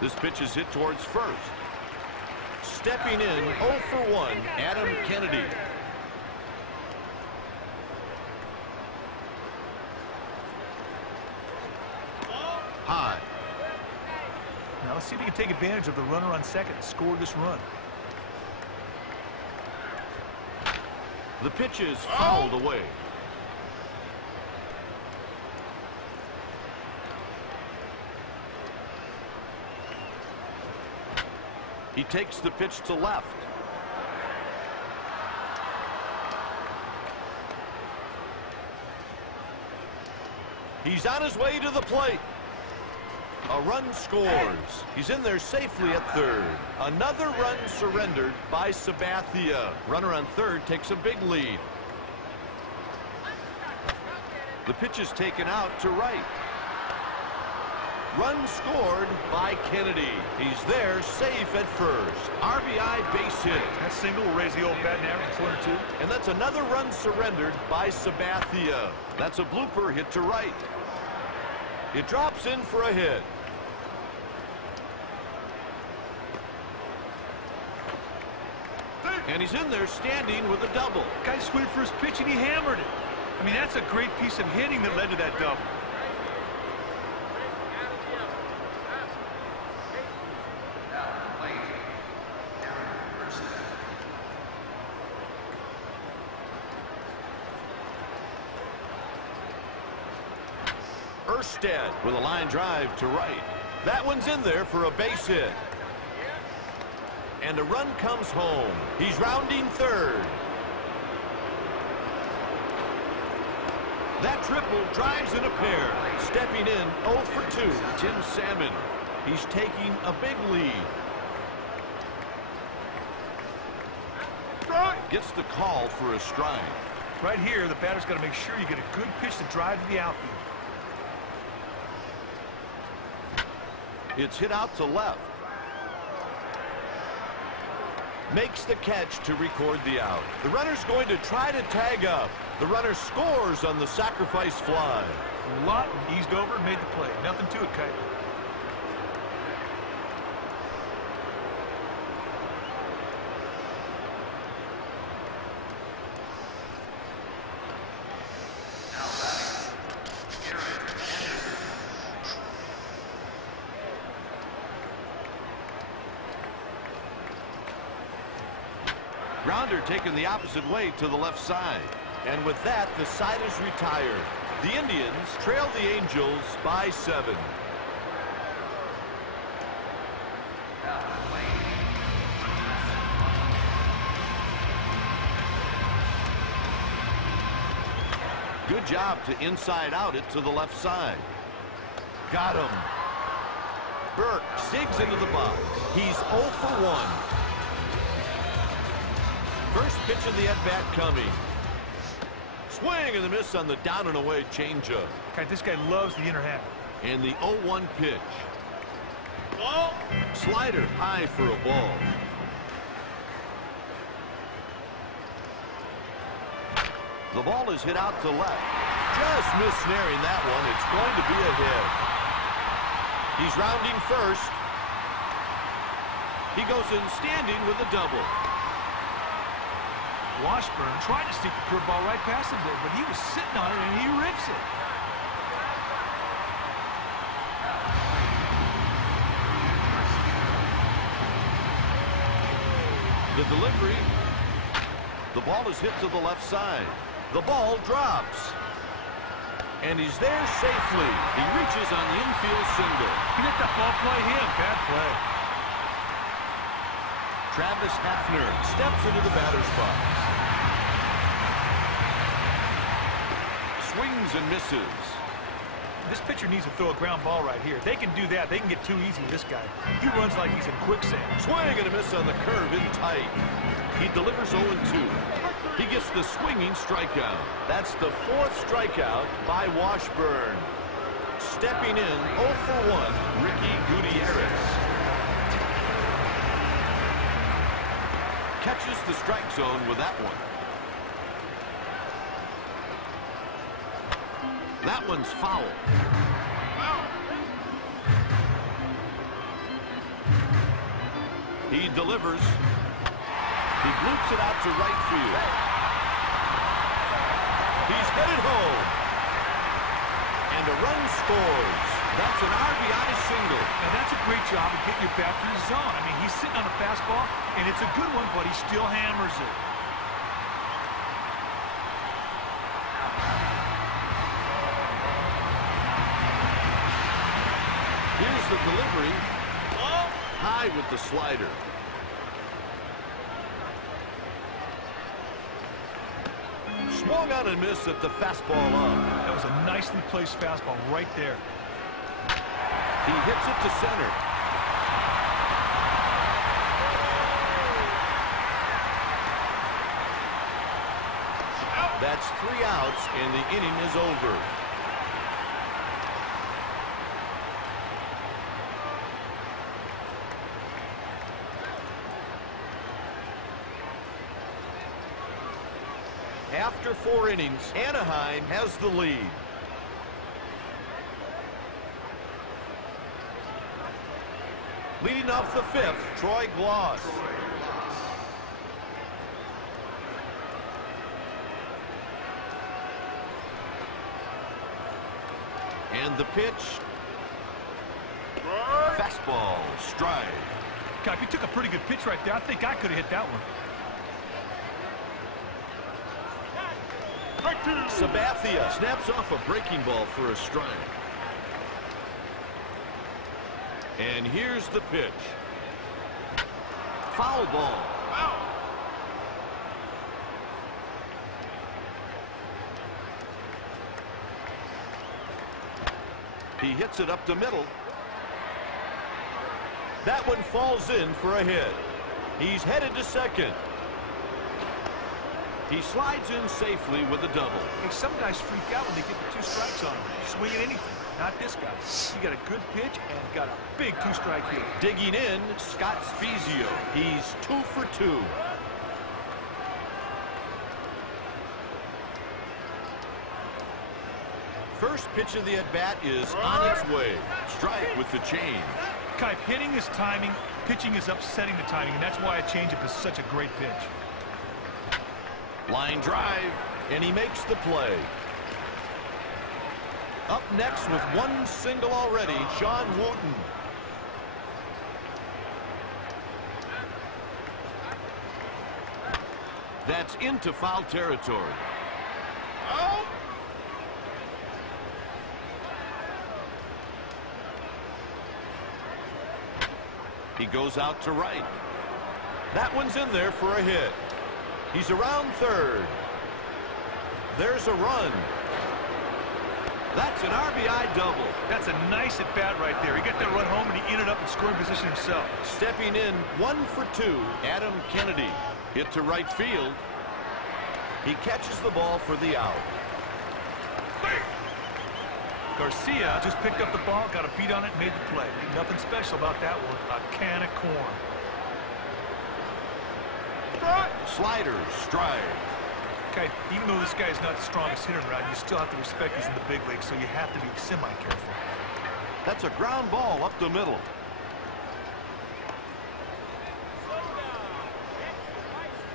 This pitch is hit towards first. Stepping in 0 for 1, Adam Kennedy. High. Now let's see if he can take advantage of the runner on second and score this run. The pitch is fouled away. He takes the pitch to left. He's on his way to the plate. A run scores. He's in there safely at third. Another run surrendered by Sabathia. Runner on third takes a big lead. The pitch is taken out to right. Run scored by Kennedy. He's there safe at first. RBI base hit. That single will raise the old batting average point or 2. And that's another run surrendered by Sabathia. That's a blooper hit to right. It drops in for a hit. And he's in there standing with a double. Guy just went for his pitch and he hammered it. I mean, that's a great piece of hitting that led to that double. Erstad with a line drive to right. That one's in there for a base hit. And a run comes home. He's rounding third. That triple drives in a pair. Stepping in 0 for 2, Tim Salmon. He's taking a big lead. Gets the call for a strike. Right here, the batter's got to make sure you get a good pitch to drive to the outfield. It's hit out to left. Makes the catch to record the out. The runner's going to try to tag up. The runner scores on the sacrifice fly. Lawton eased over and made the play. Nothing to it, Kite. Grounder taking the opposite way to the left side. And with that, the side is retired. The Indians trail the Angels by 7. Good job to inside out it to the left side. Got him. Burke digs into the box. He's 0 for 1. First pitch of the at-bat coming. Swing and a miss on the down and away changeup. Kite, this guy loves the inner half. And the 0-1 pitch. Ball. Slider high for a ball. The ball is hit out to left. Just missnaring that one. It's going to be a hit. He's rounding first. He goes in standing with a double. Washburn tried to stick the curveball right past him there, but he was sitting on it and he rips it. The delivery. The ball is hit to the left side. The ball drops. And he's there safely. He reaches on the infield single. He let that ball play him. Bad play. Travis Hafner steps into the batter's box. Swings and misses. This pitcher needs to throw a ground ball right here. They can do that. They can get too easy with this guy. He runs like he's in quicksand. Swing and a miss on the curve in tight. He delivers 0-2. He gets the swinging strikeout. That's the 4th strikeout by Washburn. Stepping in 0 for 1, Ricky Gutierrez. Catches the strike zone with that one. That one's foul. He delivers. He loops it out to right field. He's headed home. And a run scores. That's an RBI single. And that's a great job of getting your bat through the zone. I mean, he's sitting on a fastball, and it's a good one, but he still hammers it. Here's the delivery. High with the slider. Swung on and missed at the fastball up. That was a nicely placed fastball right there. He hits it to center. That's 3 outs, and the inning is over. After 4 innings, Anaheim has the lead. Leading off the 5th, Troy Gloss. And the pitch. Fastball, strike. God, he took a pretty good pitch right there. I think I could have hit that one. Sabathia snaps off a breaking ball for a strike. And here's the pitch. Foul ball. He hits it up the middle. That one falls in for a hit. He's headed to second. He slides in safely with a double. Hey, some guys freak out when they get the 2 strikes on them, swinging anything. Not this guy. He got a good pitch and got a big 2-strike hitter. Digging in, Scott Spezio. He's 2 for 2. First pitch of the at-bat is on its way. Strike with the change. Kipe, hitting is timing, pitching is upsetting the timing, and that's why a changeup is such a great pitch. Line drive, and he makes the play. Up next with 1 single already, Sean Wooten. That's into foul territory. Oh! He goes out to right. That one's in there for a hit. He's around third. There's a run. That's an RBI double. That's a nice at-bat right there. He got that run home, and he ended up in scoring position himself. Stepping in, 1 for 2, Adam Kennedy. Hit to right field. He catches the ball for the out. Garcia just picked up the ball, got a beat on it, made the play. Nothing special about that one. A can of corn. Slider, strike. Okay, even though this guy is not the strongest hitter around, you still have to respect he's in the big league, so you have to be semi-careful. That's a ground ball up the middle.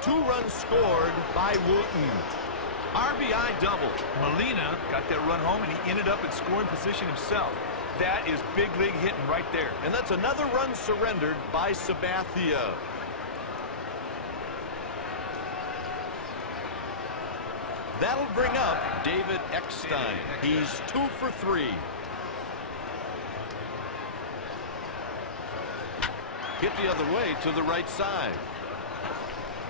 Two runs scored by Wooten. RBI double. Molina got that run home, and he ended up in scoring position himself. That is big league hitting right there. And that's another run surrendered by Sabathia. That'll bring up David Eckstein. He's 2 for 3. Hit the other way to the right side.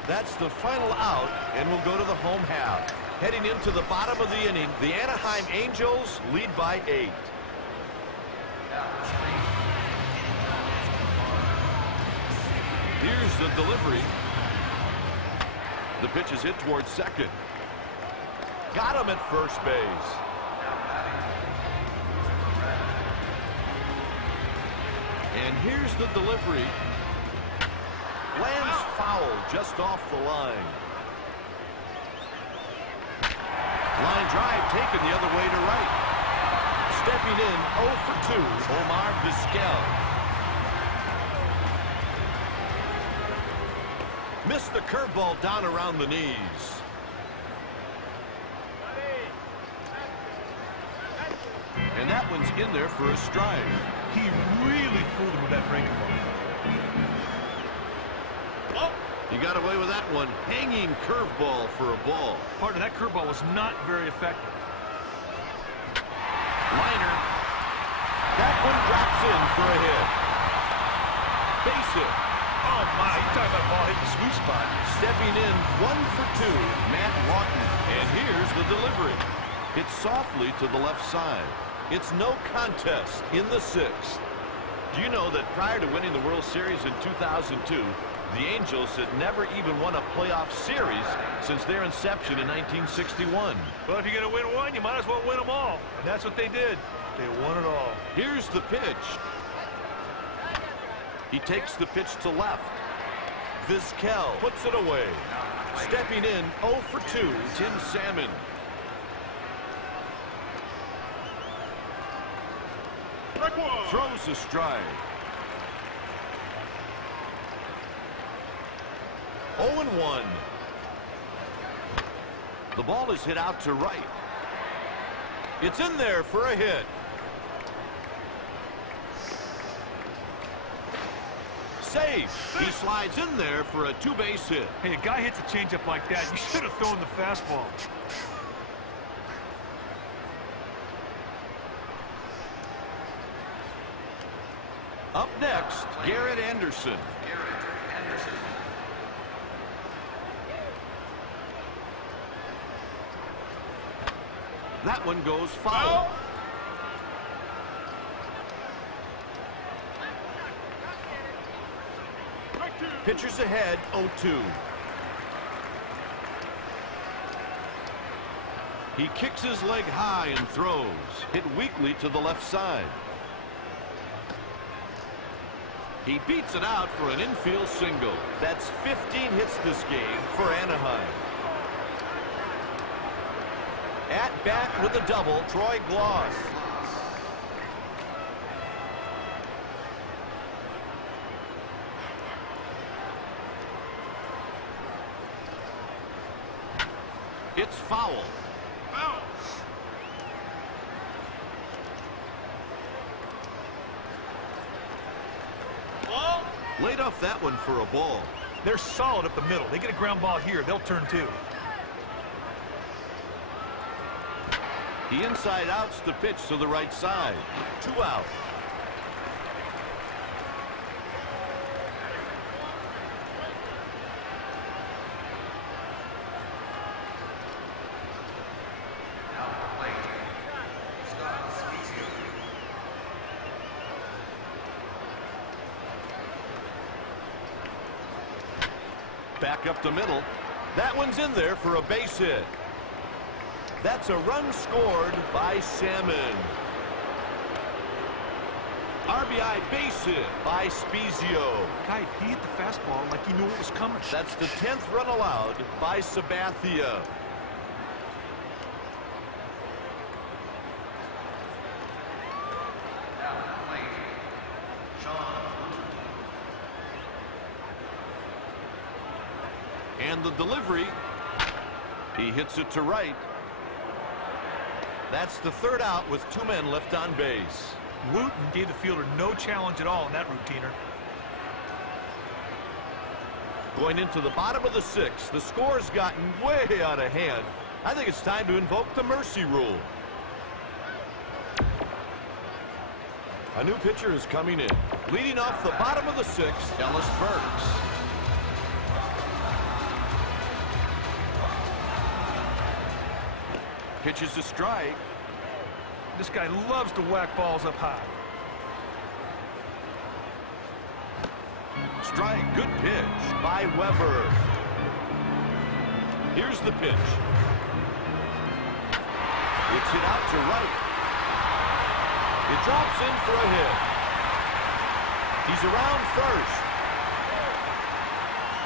That's the final out, and we'll go to the home half. Heading into the bottom of the inning, the Anaheim Angels lead by 8. Here's the delivery. The pitch is hit towards second. Got him at first base. And here's the delivery. Lands foul just off the line. Line drive taken the other way to right. Stepping in 0 for 2, Omar Vizquel. Missed the curveball down around the knees. And that one's in there for a strike. He really fooled him with that breaking ball. He got away with that one. Hanging curveball for a ball. Partner, that curveball was not very effective. Liner. That one drops in for a hit. Base hit. Oh, my. You talking about ball hitting the sweet spot. Stepping in 1 for 2, Matt Lawton. And here's the delivery. It's softly to the left side. It's no contest in the 6th. Do you know that prior to winning the World Series in 2002, the Angels had never even won a playoff series since their inception in 1961. Well, if you're going to win one, you might as well win them all. And that's what they did. They won it all. Here's the pitch. He takes the pitch to left. Vizquel puts it away. Stepping in 0 for 2, Tim Salmon. Throws a strike. 0-1. The ball is hit out to right. It's in there for a hit. Safe. He slides in there for a 2-base hit. Hey, a guy hits a changeup like that, you should have thrown the fastball. Up next, Garrett Anderson. That one goes foul. Pitchers ahead, 0-2. He kicks his leg high and throws. Hit weakly to the left side. He beats it out for an infield single. That's 15 hits this game for Anaheim. At bat with a double, Troy Gloss. It's foul. Laid off that one for a ball. They're solid up the middle. They get a ground ball here, they'll turn two. He inside outs the pitch to the right side. 2 out. Back up the middle. That one's in there for a base hit. That's a run scored by Salmon. RBI base hit by Spezio. Kite, he hit the fastball like he knew it was coming. That's the 10th run allowed by Sabathia. And the delivery, he hits it to right. That's the 3rd out with 2 men left on base. Wooten gave the fielder no challenge at all in that routiner. Going into the bottom of the 6th, the score's gotten way out of hand. I think it's time to invoke the mercy rule. A new pitcher is coming in. Leading off the bottom of the 6th, Ellis Burks. Pitches a strike. This guy loves to whack balls up high. Strike, good pitch by Weber. Here's the pitch. It's hit out to right. It drops in for a hit. He's around first.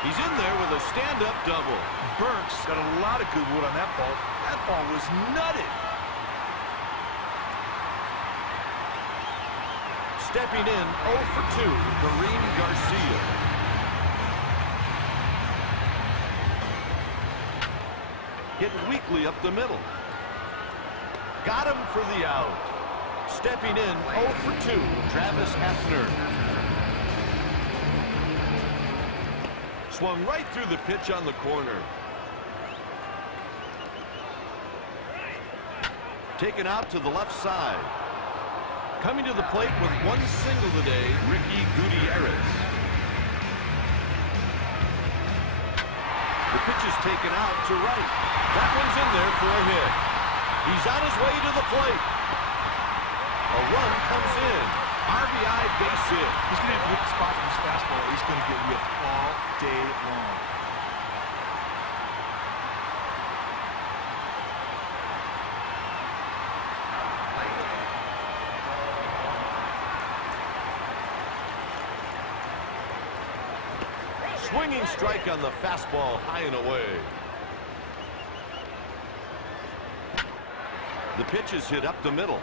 He's in there with a stand-up double. Burks got a lot of good wood on that ball. That ball was nutted. Stepping in 0 for 2, Kareem Garcia. Hit weakly up the middle. Got him for the out. Stepping in 0 for 2, Travis Hefner. Swung right through the pitch on the corner. Taken out to the left side. Coming to the plate with 1 single today, Ricky Gutierrez. The pitch is taken out to right. That one's in there for a hit. He's on his way to the plate. A run comes in. RBI base hit. He's going to have to hit the spot from his fastball. He's going to get whipped all day long. Swinging strike on the fastball, high and away. The pitch is hit up the middle.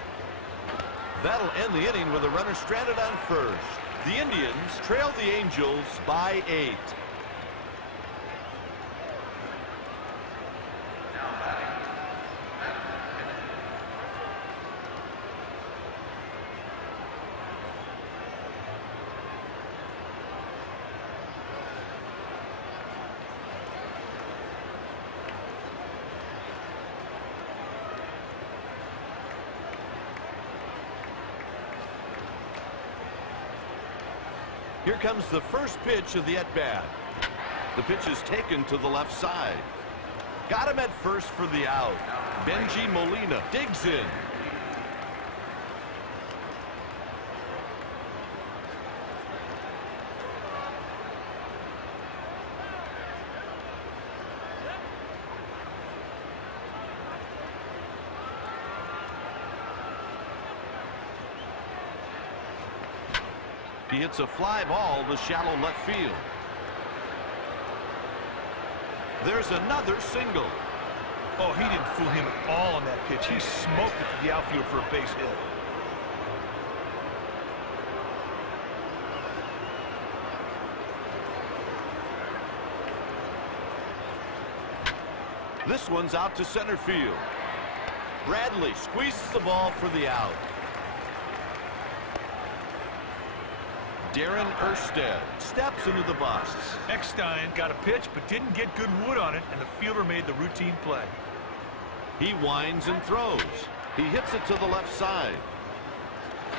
That'll end the inning with a runner stranded on first. The Indians trail the Angels by 8. Here comes the first pitch of the at-bat. The pitch is taken to the left side. Got him at first for the out. Benji Molina digs in. He hits a fly ball to shallow left field. There's another single. Oh, he didn't fool him at all on that pitch. He smoked it to the outfield for a base hit. This one's out to center field. Bradley squeezes the ball for the out. Darren Erstad steps into the box. Eckstein got a pitch but didn't get good wood on it, and the fielder made the routine play. He winds and throws. He hits it to the left side.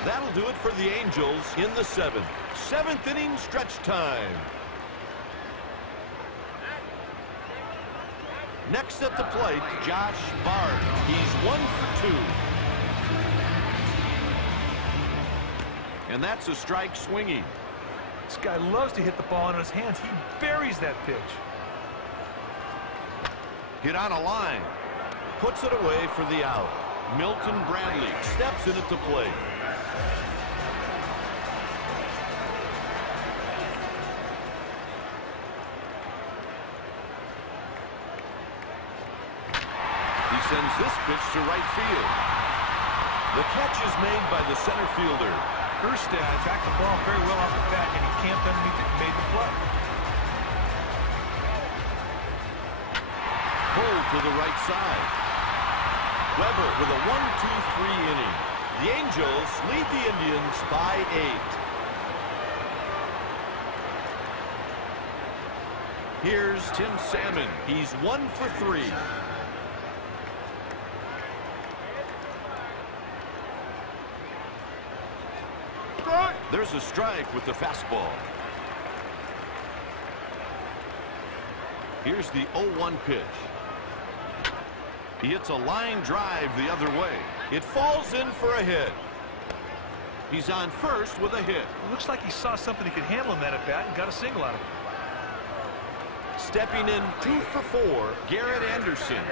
That'll do it for the Angels in the seventh. Seventh inning stretch time. Next at the plate, Josh Bard. He's 1 for 2. And that's a strike swinging. This guy loves to hit the ball in his hands. He buries that pitch. Hit on a line. Puts it away for the out. Milton Bradley steps in at the plate. He sends this pitch to right field. The catch is made by the center fielder. Erstad tracked the ball very well off the bat, and he camped underneath it and made the play. Pulled to the right side. Weber with a 1-2-3 inning. The Angels lead the Indians by 8. Here's Tim Salmon. He's 1 for 3. There's a strike with the fastball. Here's the 0-1 pitch. He hits a line drive the other way. It falls in for a hit. He's on first with a hit. It looks like he saw something he could handle in that at bat and got a single out of it. Stepping in 2 for 4, Garrett Anderson.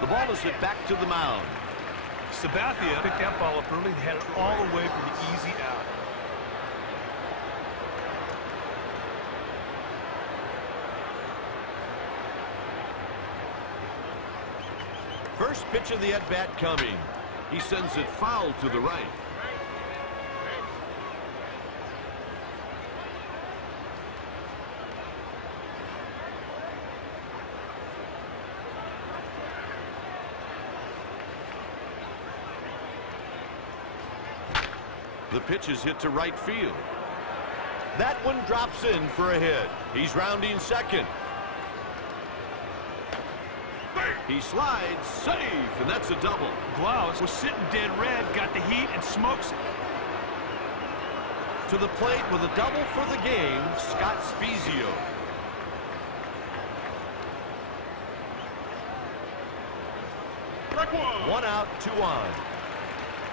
The ball is hit back to the mound. Sabathia picked that ball up early and had it all the way for the easy out. First pitch of the at-bat coming. He sends it foul to the right. The pitch is hit to right field. That one drops in for a hit. He's rounding second. He slides, safe, and that's a double. Blouse was sitting dead red, got the heat, and smokes it. To the plate with a double for the game, Scott Spezio. One out, 2 on.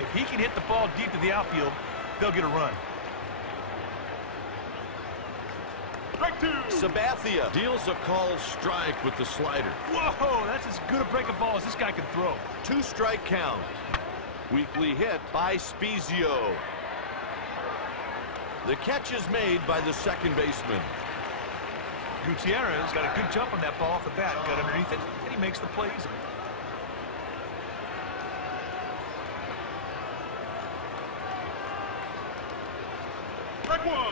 If he can hit the ball deep to the outfield, they'll get a run. Sabathia deals a called strike with the slider. Whoa, that's as good a break of ball as this guy can throw. 2-strike count. Weakly hit by Spezio. The catch is made by the second baseman. Gutierrez got a good jump on that ball off the bat, got underneath it, and he makes the play easily.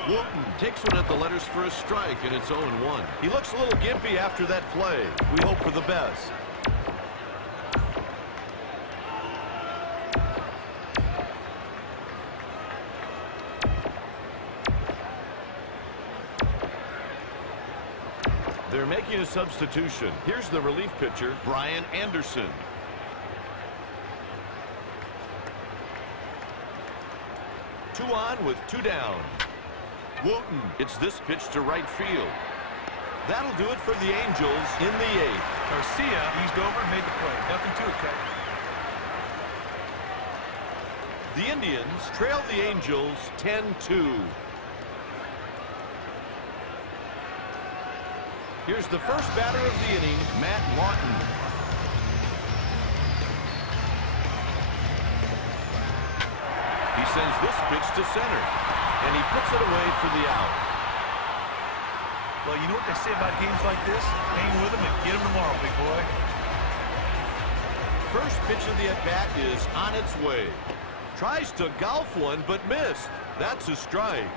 Wooten takes one at the letters for a strike, and it's 0-1. He looks a little gimpy after that play. We hope for the best. They're making a substitution. Here's the relief pitcher, Brian Anderson. Two on with 2 down. Wooten, it's this pitch to right field. That'll do it for the Angels in the 8th. Garcia eased over and made the play. Nothing to it, Cut. The Indians trail the Angels 10-2. Here's the first batter of the inning, Matt Lawton. He sends this pitch to center, and he puts it away for the out. Well, you know what they say about games like this? Hang with them and get them tomorrow, big boy. First pitch of the at-bat is on its way. Tries to golf one, but missed. That's a strike.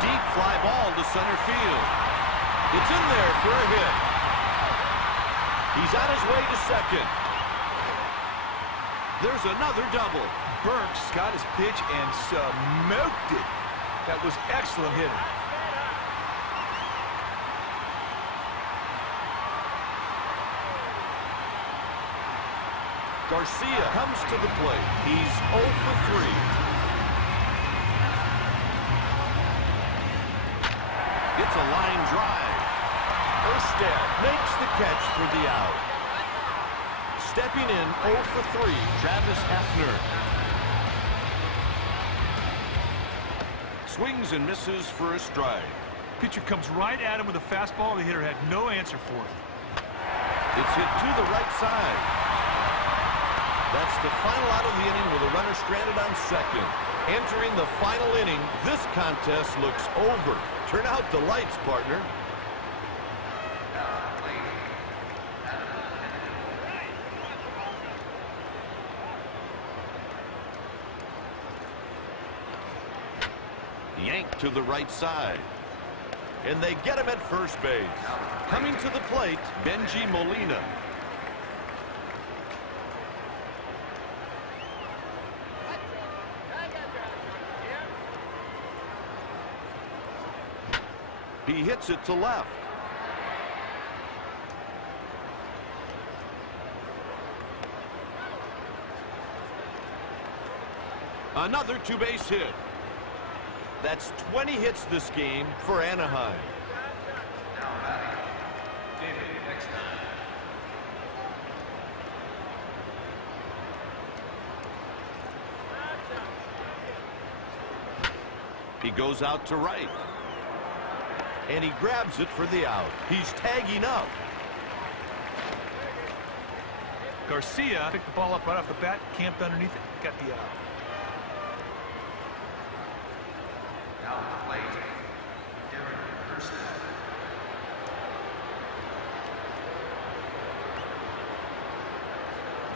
Deep fly ball to center field. It's in there for a hit. He's on his way to second. There's another double. Burks got his pitch and smoked it. That was excellent hitting. Garcia comes to the plate. He's 0 for 3. It's a line drive. Erstad makes the catch for the out. Stepping in 0 for 3, Travis Hefner. Swings and misses for a strike. Pitcher comes right at him with a fastball. The hitter had no answer for it. It's hit to the right side. That's the final out of the inning with a runner stranded on second. Entering the final inning, this contest looks over. Turn out the lights, partner. Yanked to the right side. And they get him at first base. Coming to the plate, Benji Molina. He hits it to left. Another two-base hit. That's 20 hits this game for Anaheim. He goes out to right. And he grabs it for the out. He's tagging up. Garcia picked the ball up right off the bat, camped underneath it, got the out.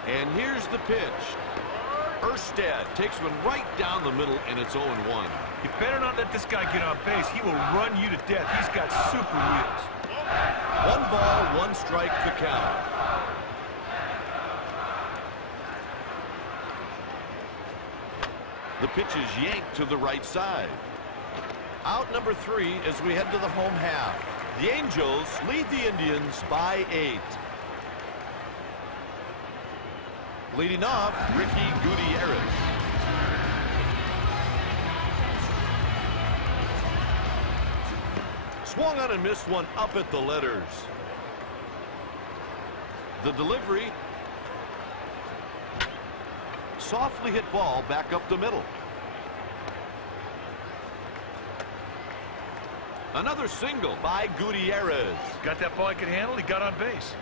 And here's the pitch. Erstad takes one right down the middle, and it's 0-1. You better not let this guy get on base. He will run you to death. He's got super wheels. 1 ball, 1 strike, the count. The pitch is yanked to the right side. Out number 3 as we head to the home half. The Angels lead the Indians by 8. Leading off, Ricky Gutierrez. Swung on and missed one up at the letters. The delivery. Softly hit ball back up the middle. Another single by Gutierrez. Got that ball he could handle. He got on base.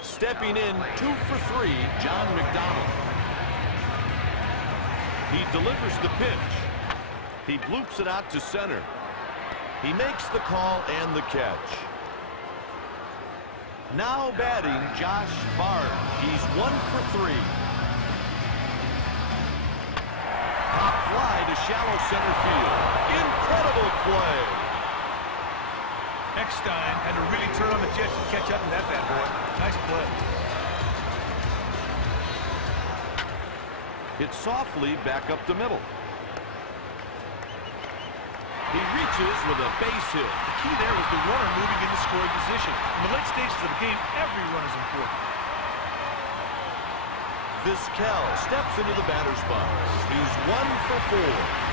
Stepping in 2 for 3, John McDonald. He delivers the pitch. He bloops it out to center. He makes the call and the catch. Now batting, Josh Bard. He's 1 for 3. Pop fly to shallow center field. Incredible play. Eckstein had to really turn on the jets to catch up to that bad boy. Nice play. Hit softly back up the middle. He reaches with a base hit. The key there was the runner moving into scoring position. In the late stages of the game, every run is important. Vizquel steps into the batter's box. He's 1 for 4.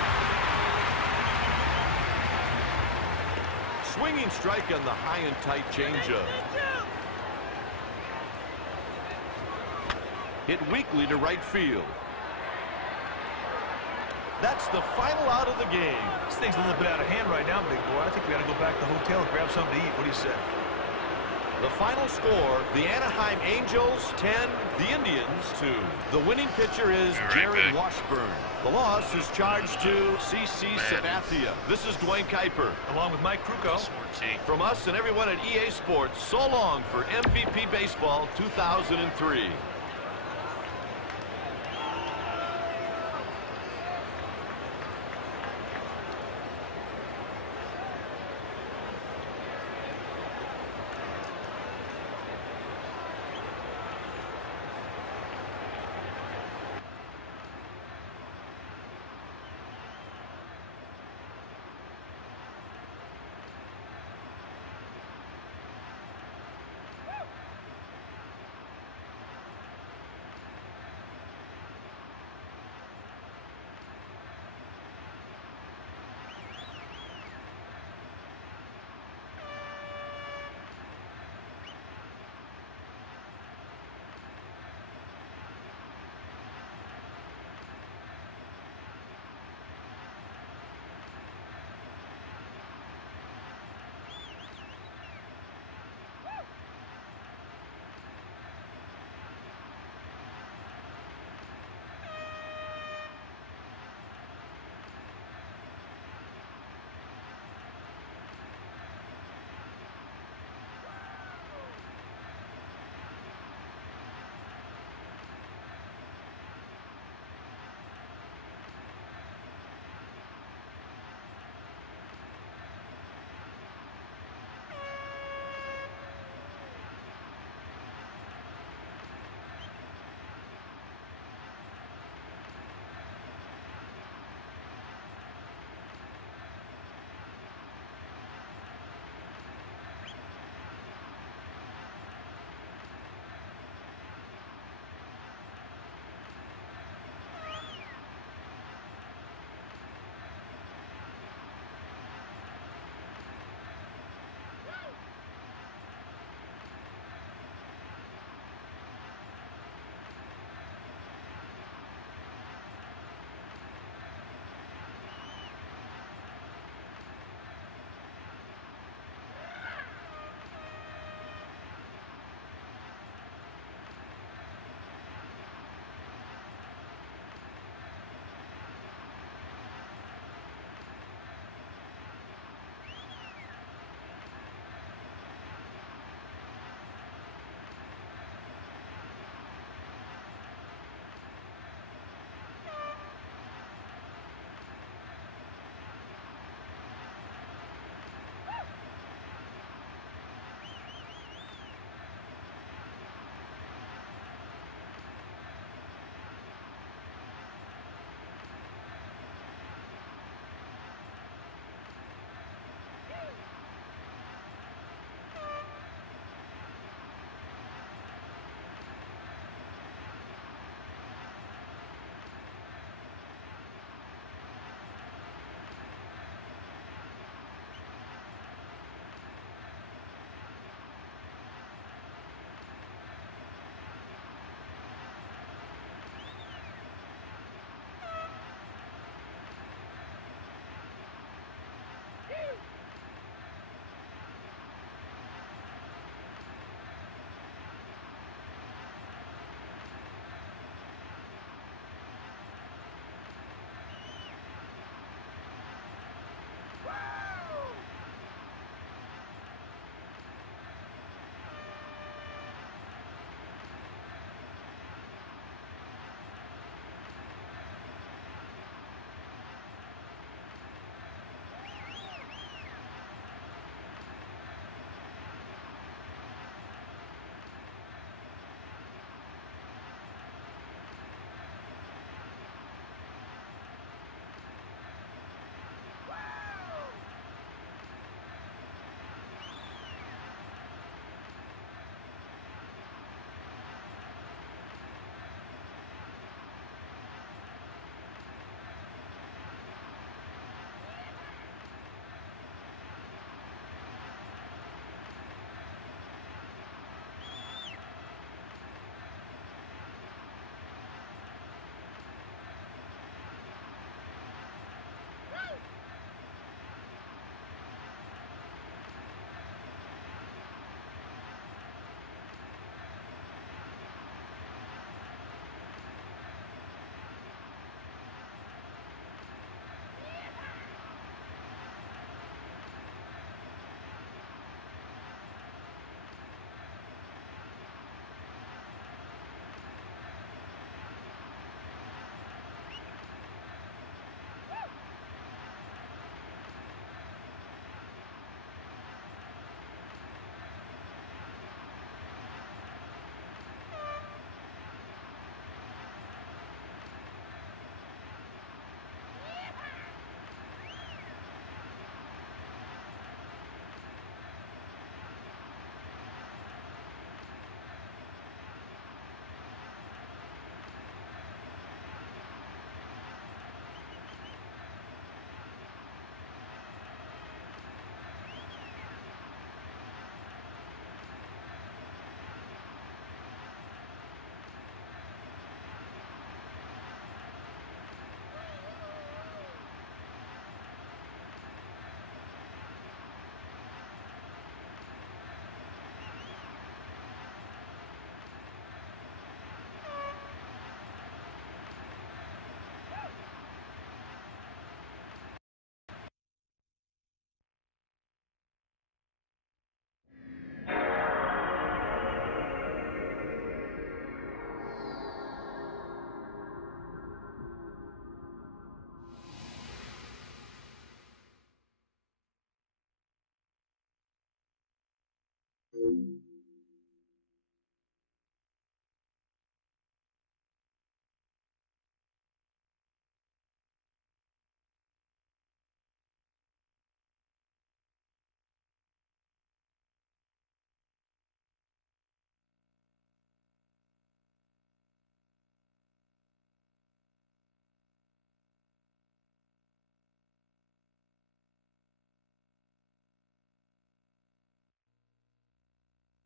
Swinging strike on the high and tight changeup. hit weakly to right field. That's the final out of the game. This thing's a little bit out of hand right now, big boy. I think we got to go back to the hotel and grab something to eat. What do you say? The final score, the Anaheim Angels 10, the Indians 2. The winning pitcher is Jared Washburn. The loss is charged to CC Sabathia. This is Dwayne Kuiper. Along with Mike Krukow. From us and everyone at EA Sports, so long for MVP Baseball 2003.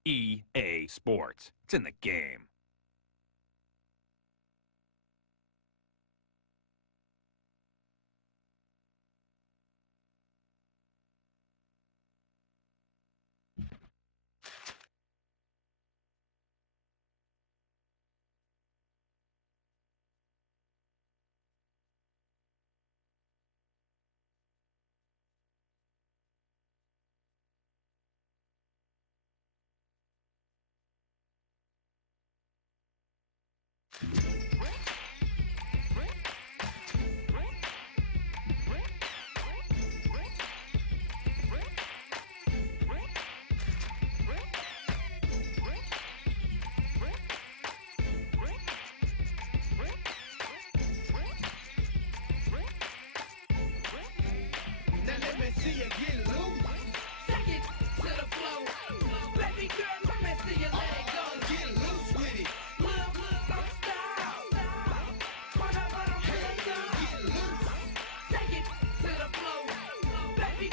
EA Sports. It's in the game. See you get loose. Take it to the floor. Baby girl, let me see your leg go. Get loose with it. Look, don't stop. Run up on them, go. Get loose. Take it to the floor. Baby.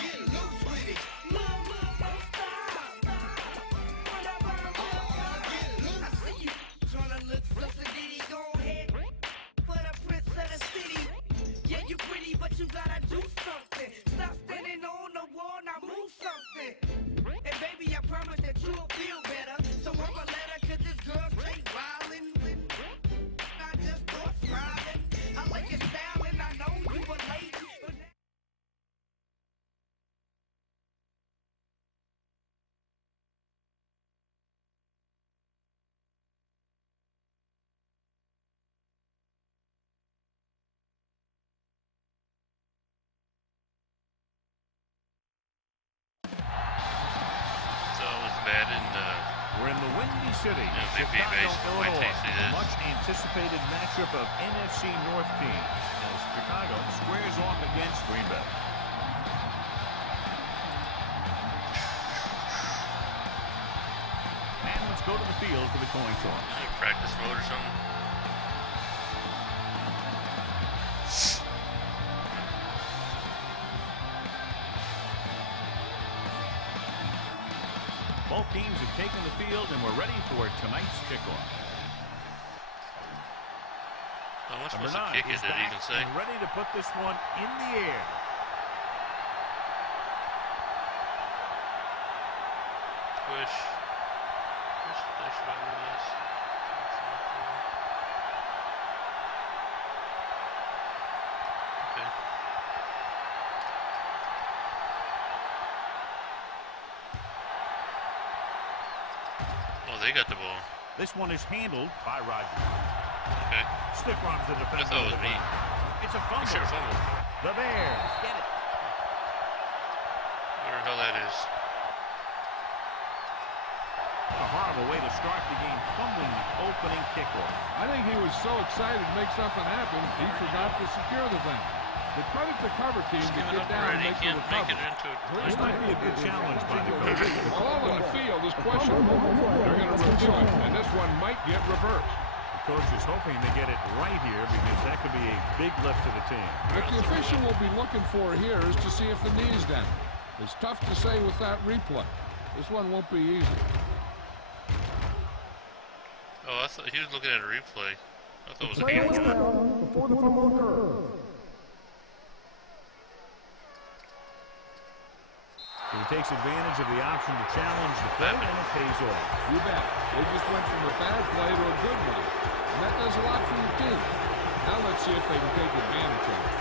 Get loose with it. Look, don't stop. Run up on them, go. Get loose. I see you tryna look so sedity. Go ahead. For the prince of the city. Yeah, you pretty, but you gotta do something. Stop standing on the wall, now move something. And baby, I promise that you'll feel better. So I'ma let her, cause this girl straight wildin'. I just thought smiling. I like your style and I know you were late. But We're in the Windy City, MVP Chicago, base. Wait till you Illinois. see this. Much anticipated matchup of NFC North teams as Chicago squares off against Green Bay. And let's go to the field for the coin toss. Practice mode or something. Both teams have taken the field and we're ready for tonight's kickoff. How much was the kick? Is it you can say? And ready to put this one in the air. Push. Push dash button, yes. Okay. Oh, they got the ball. This one is handled by Rodgers. Okay. Stiff arms the defense. I thought it was me. It's a fumble. Sure, fumble. The Bears get it. Wonder how that is. What a horrible way to start the game, fumbling the opening kickoff. I think he was so excited to make something happen, he forgot to secure the thing. The credit the cover team Just to giving get up down and already. make the Can't make recovery. it into it. This might be a good challenge by the coach. The call on the field is questionable. They're going to review it, and this one might get reversed. The coach is hoping to get it right here because that could be a big lift to the team. What the official will be looking for here is to see if the knee's down. It's tough to say with that replay. This one won't be easy. Oh, I thought he was looking at a replay. I thought it was a Play hand. was called before the fumble occurred. So he takes advantage of the option to challenge the play, and it pays off. You bet. They just went from a bad play to a good one. And that does a lot for your team. Now let's see if they can take advantage of it.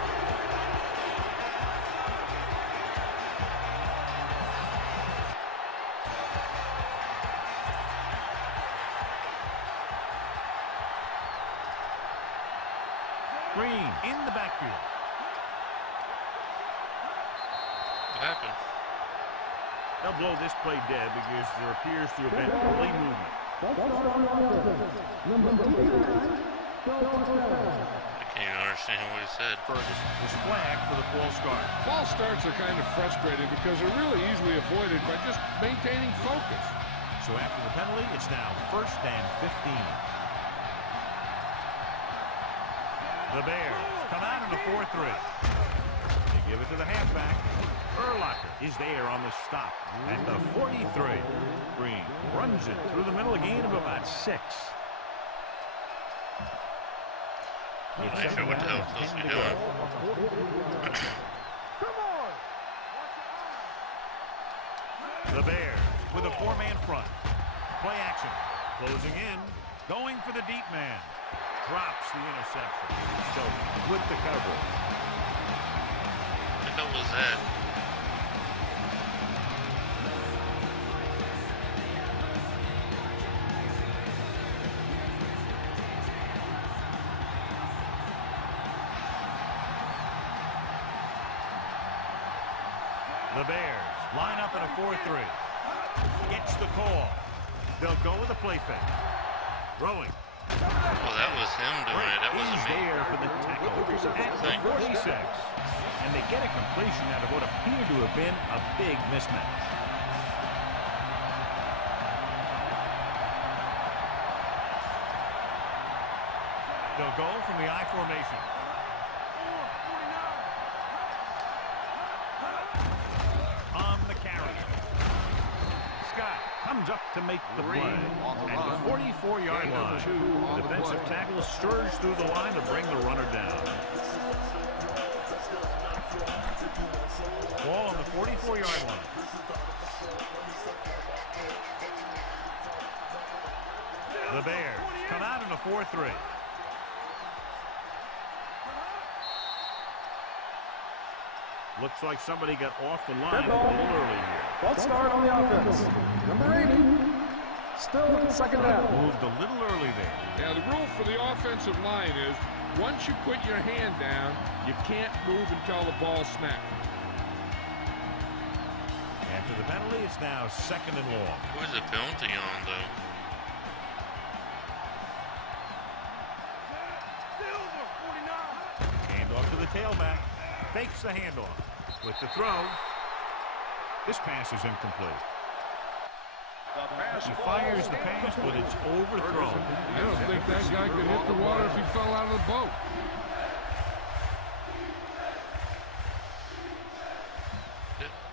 Green in the backfield. What happened? They'll blow this play dead because there appears to have been early movement. I can't even understand what he said. Ferguson is flagged for the false start. False starts are kind of frustrating because they're really easily avoided by just maintaining focus. So after the penalty, it's now 1st and 15. The Bears come out in the 4-3. They give it to the halfback. Urlacher is there on the stop at the 43. Green runs it through the middle, a gain of about 6. I'm not sure what the hell it's supposed to be doing. The Bears with a 4-man front. Play action. Closing in. Going for the deep man. Drops the interception. So with the coverage. What the hell was that? The Bears line up in a 4-3. Gets the call. They'll go with a play fake. Throwing. Well, that was him doing it. That wasn't He's me. there for the tackle at the 46. And they get a completion out of what appeared to have been a big mismatch. They'll go from the I formation. On the carry. Scott comes up to make the play. At the 44-yard line, defensive tackle stirs through the line to bring the runner down. Ball on the 44-yard line. The Bears come out in a 4-3. Looks like somebody got off the line a little early here. Let's start on the offense. Number 80. Still second down. Moved a little early there. Now, the rule for the offensive line is once you put your hand down, you can't move until the ball snaps. After the penalty, it's now 2nd and long. Who is the penalty on, though? Handoff to the tailback. Fakes the handoff. With the throw. This pass is incomplete. He fires the pass, but it's overthrown. I don't think that guy could hit the water if he fell out of the boat.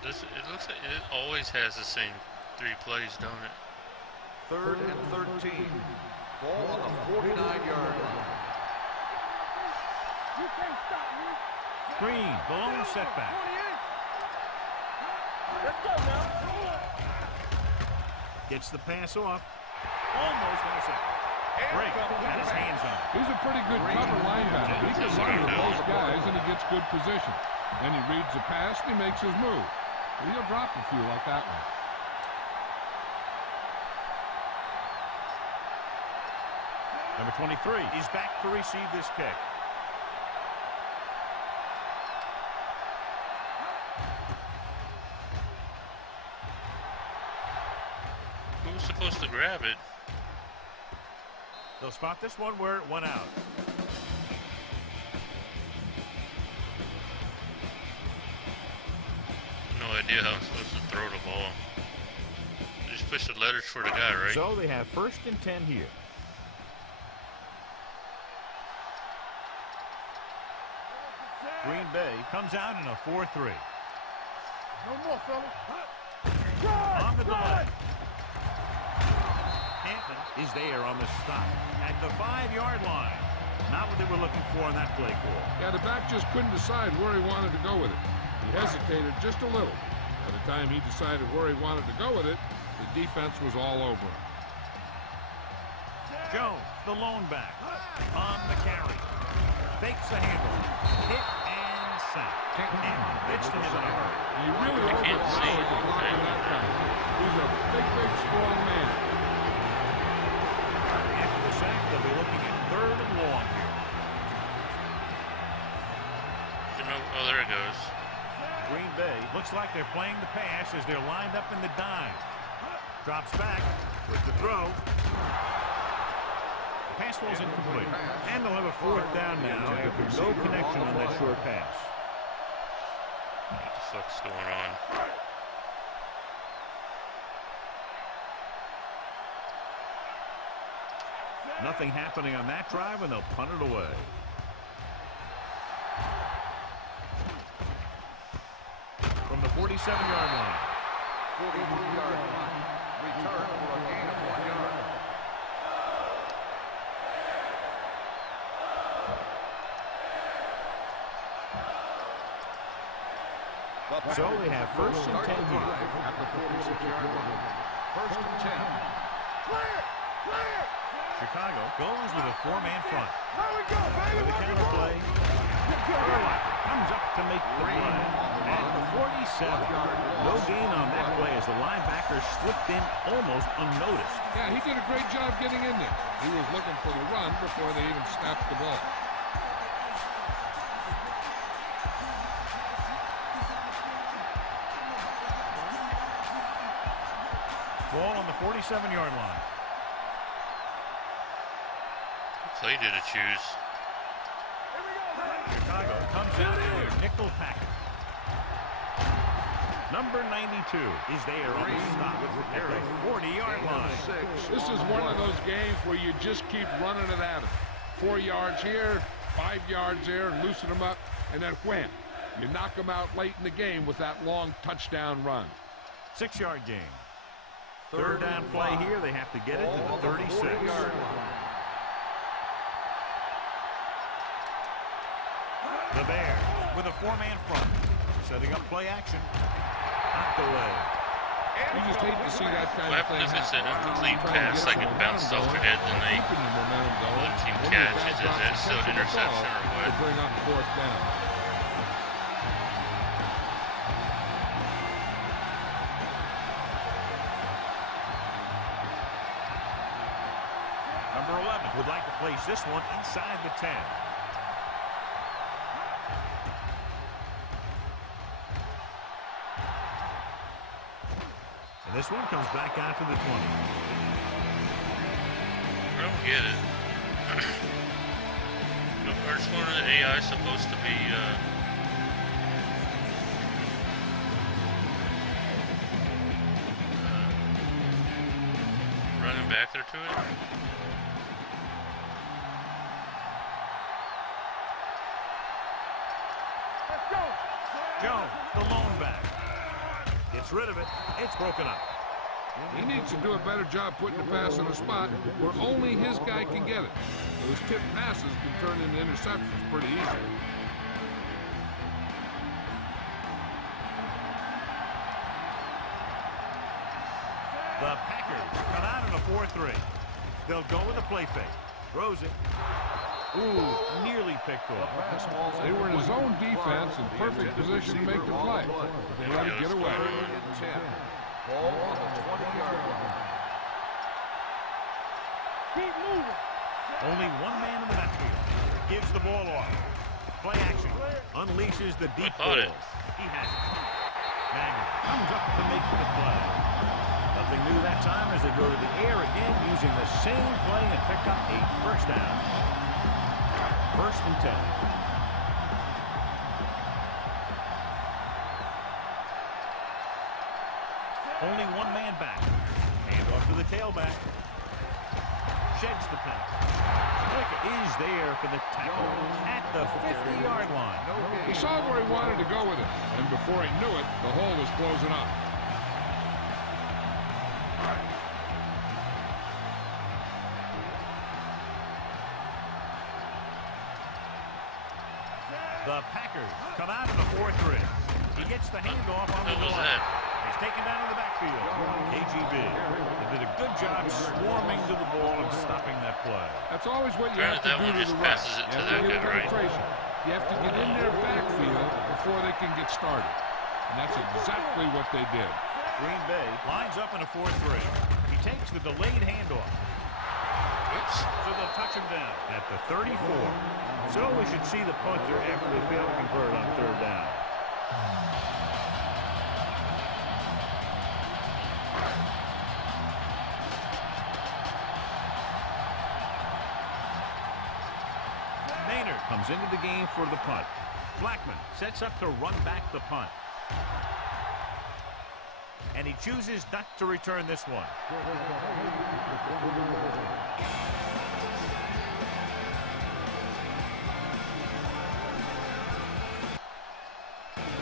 It looks like it always has the same 3 plays, don't it? 3rd and 13. Ball on the 49-yard line. Green, the lone setback. Let's go now. Gets the pass off. Almost intercepted. Great. Got his hands on it. He's a pretty good cover linebacker. He can run with those guys, and he gets good position. Then he reads the pass, and he makes his move. He'll drop a few like that one. Number 23 is back to receive this kick. Who's supposed to grab it? They'll spot this one where it went out. No idea how I'm supposed to throw the ball. Just push the letters for the guy, right? So they have 1st and 10 here. Green Bay comes out in a 4-3. No more, fellas. On the delay. Hampton is there on the stop at the 5-yard line. Not what they were looking for in that play call. Yeah, the back just couldn't decide where he wanted to go with it. He hesitated just a little. By the time he decided where he wanted to go with it, the defense was all over him. Jones, the lone back, on the carry. Fakes the handle. Hit and sack. And pitched him in a hurry. You really overpowered the block of that guy. He's a big, big, strong man. After the sack, they'll be looking at 3rd and long here. Oh, there it goes. Green Bay looks like they're playing the pass as they're lined up in the dime. Drops back with the throw. The pass ball's incomplete. And they'll have a 4th down now after no connection on that short pass. What the fuck's going on? Nothing happening on that drive, and they'll punt it away. 47-yard line. 43-yard line. Return for a gain of 1 yard. So they have first and 10 here. At the 46-yard line. First and 10. Chicago goes with a 4-man front. With a counter play. Urlacher comes up to make the play at the 47. No gain on that play as the linebacker slipped in almost unnoticed. Yeah, he did a great job getting in there. He was looking for the run before they even snapped the ball. Ball on the 47-yard line. Play did it choose? Chicago comes out in their nickel packet. Number 92 is there on the stop at the 40-yard line. This is one of those games where you just keep running it at him. 4 yards here, 5 yards there, loosen them up, and then wham. You knock them out late in the game with that long touchdown run. 6-yard gain. Third down play here. They have to get it to the 36. The Bears with a 4-man front. Setting up play action. Knocked away. You just hate to see that kind What of thing happens if it's an happen. incomplete pass, like it bounced off your head, and they Keeping the momentum going. other team Then you catches? Is back that up still catching the interception ball or what? to bring up 4th down. Number 11 would like to place this one inside the 10. And this one comes back out to the 20. I don't get it. Aren't one of the AI supposed to be running back there to it? Jones, the lone back. Gets rid of it. It's broken up. He needs to do a better job putting the pass in a spot where only his guy can get it. Those tip passes can turn into interceptions pretty easily. The Packers come out in a 4-3. They'll go with a play fake. Throws it. Ooh, nearly picked off. They were in his own defense in perfect position to make the play. They let it get away. Ball on the 20-yard line. Keep moving. Only one man in the backfield. Gives the ball off. Play action. Unleashes the deep ball. He has it. Magner comes up to make the play. Nothing new that time as they go to the air again using the same play and pick up a first down. First and 10. Only one man back. Hand off to the tailback. Sheds the pass. Is there for the tackle at the 50-yard line. He saw where he wanted to go with it, and before he knew it, the hole was closing up. The Packers come out in a 4-3. He gets the handoff on the What was line. that? He's taken down in the backfield. KGB. They did a good job swarming to the ball and stopping that play. That's always what you Granted, have to that do one to just the rush. passes it You to have that to get guy, right? penetration. You have to get in their backfield before they can get started. And that's exactly what they did. Green Bay lines up in a 4-3. He takes the delayed handoff. Oops. So they'll touch him down at the 34. So we should see the punter after they fail to convert on third down. Maynard comes into the game for the punt. Blackman sets up to run back the punt. And he chooses not to return this one.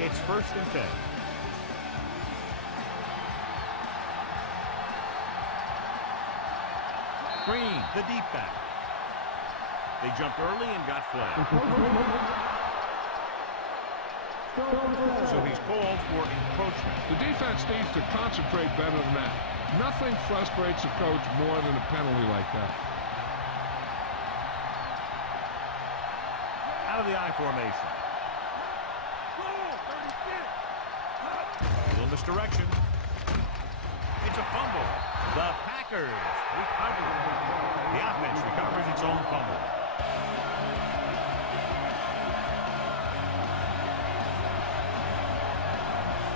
It's first and 10. screen, the deep back. They jumped early and got flagged. So he's called for encroachment. The defense needs to concentrate better than that. Nothing frustrates a coach more than a penalty like that. Out of the I formation. A little misdirection. It's a fumble. The Packers recover. The offense recovers its own fumble.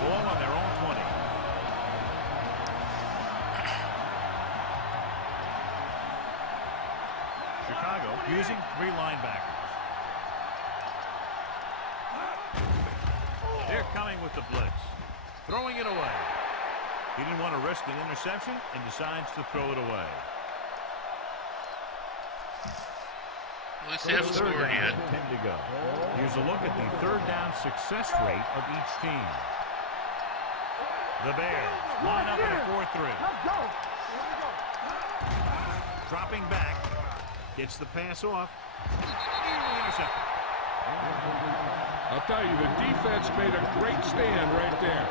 Ball on their own 20. Chicago using 3 linebackers. They're coming with the blitz. Throwing it away. He didn't want to risk an interception and decides to throw it away. At least they haven't scored yet. 10 to go. Here's a look at the third down success rate of each team. The Bears line up in a 4-3. Dropping back. Gets the pass off. Nearly intercepted. I'll tell you, the defense made a great stand right there.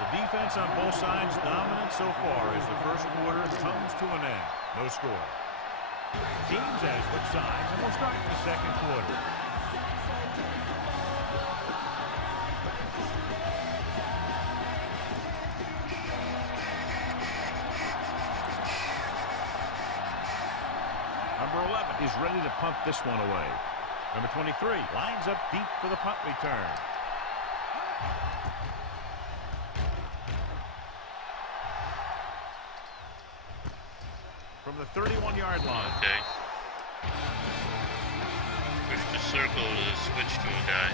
The defense on both sides dominant so far as the first quarter comes to an end. No score. Teams as which sides, and we'll start the second quarter. Number 11 is ready to punt this one away. Number 23 lines up deep for the punt return. From the 31-yard line. Okay. Push the circle to switch to a guy.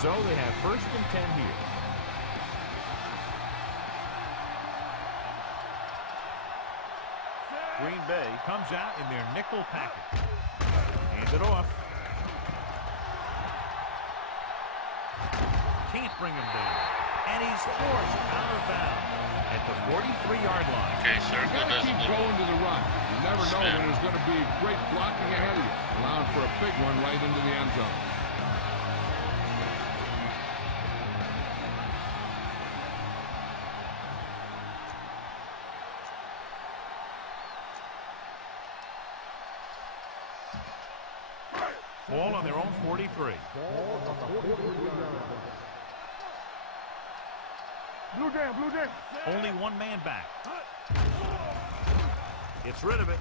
So they have 1st and 10 here. Green Bay comes out in their nickel package. Hand it off. Can't bring him down. And he's forced out of bounds at the 43-yard line. Okay, circle You gotta does a keep little going to the run. You never know spin. when there's going to be great blocking ahead of you, allowing for a big one right into the end zone. Ball on their own 43. Blue jam, blue jam. Only one man back. Gets rid of it.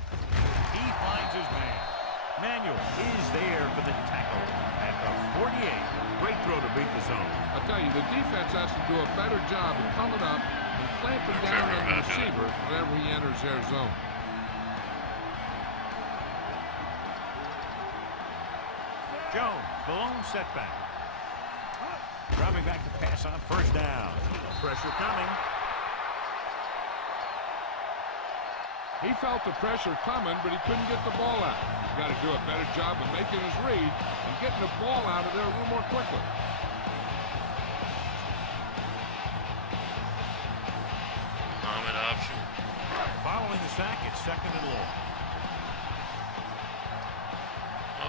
He finds his man. Manuel is there for the tackle at the 48. Great throw to beat the zone. I'll tell you, the defense has to do a better job of coming up and clamping down on the receiver whenever he enters their zone. Jones, the lone setback. Dropping back to pass on 1st down. Pressure coming. He felt the pressure coming, but he couldn't get the ball out. He's got to do a better job of making his read and getting the ball out of there a little more quickly. Mohammed option. Following the sack, it's 2nd and long.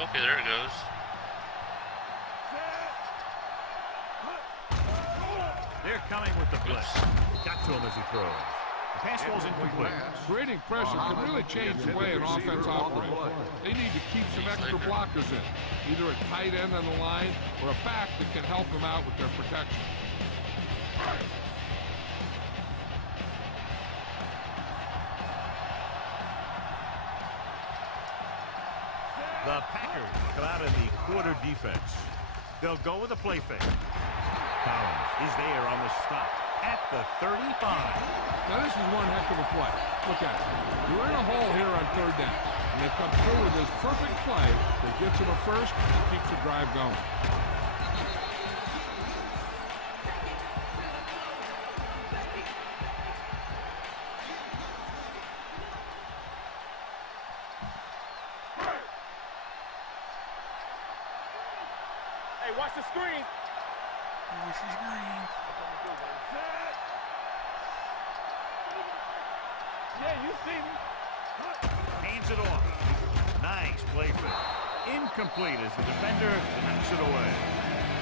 Okay, there it goes. They're coming with the blitz. Got to him as he throws. The pass falls incomplete. Creating pressure can really change the way an offense operates. They need to keep some extra blockers in, either a tight end on the line or a back that can help them out with their protection. The Packers come out in the quarter defense. They'll go with a play fake. Collins is there on the stop at the 35. Now this is one heck of a play. Look at it. You're in a hole here on 3rd down, and they come through with this perfect play that gets them a first and keeps the drive going. watch the screen. Yeah, you see me. Hands it off. Nice play fit. Incomplete as the defender knocks it away.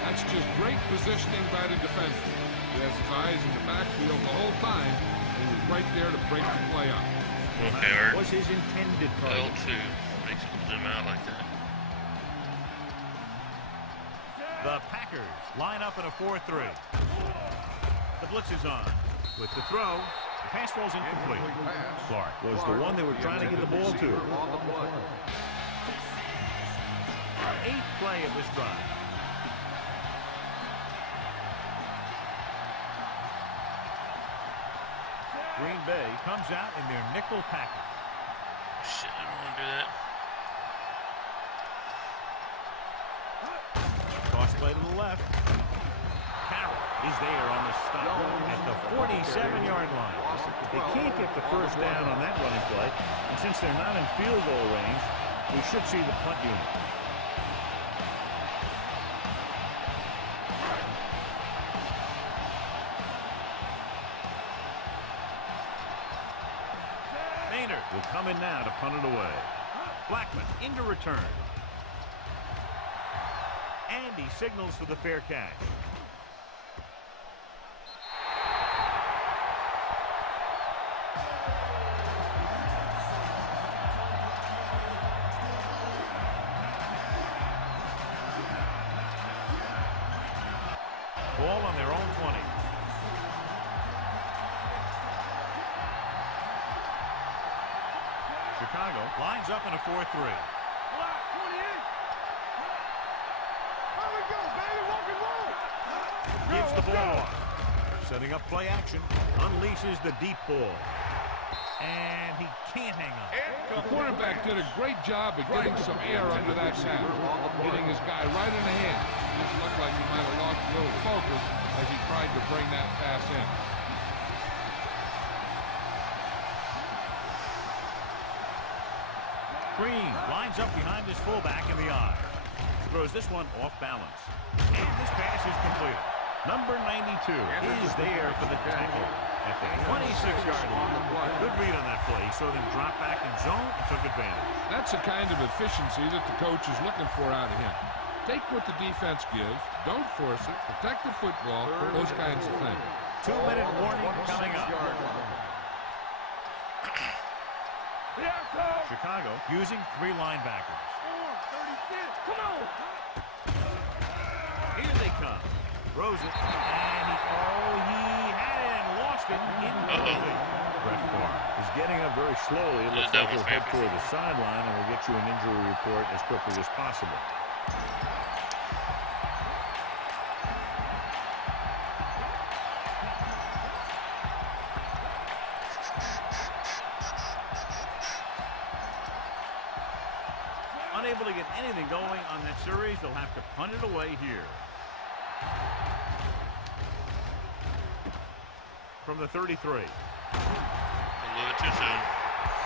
That's just great positioning by the defender. He has his eyes in the backfield the whole time, and he was right there to break the play up. Okay, Art. Was his intended target. L2 makes it zoom out like that. The Packers line up in a 4-3. The blitz is on. With the throw, the pass falls incomplete. Clark was the one they were trying to get the ball to. Eighth play of this drive. Green Bay comes out in their nickel package. Shit, I don't want to do that. Toss play to the left. Carroll is there on the stop at the 47-yard line. They can't get the first down on that running play, and since they're not in field goal range, we should see the punt unit. Maynard will come in now to punt it away. Blackman into return. And he signals for the fair catch. Ball on their own 20. Chicago lines up in a 4-3. Gives the ball off. Setting up play action. Unleashes the deep ball. And he can't hang on. The quarterback did a great job of getting some air under that pass, hitting his guy right in the hand. Just looked like he might have lost a little focus as he tried to bring that pass in. Green lines up behind his fullback in the eye. Throws this one off balance. And this pass is completed. Number 92 is there for the tackle at the 26-yard line. Good read on that play. He saw them drop back in zone and took advantage. That's the kind of efficiency that the coach is looking for out of him. Take what the defense gives, don't force it, protect the football, those kinds of things. 2-minute warning coming up. Chicago using 3 linebackers. Come on! Here they come. Throws it, and he had it and lost it incomplete. Brett Favre is getting up very slowly. It looks like he'll head toward the sideline, and we'll get you an injury report as quickly as possible. Unable to get anything going on that series, they'll have to punt it away here. From the 33. A little too soon.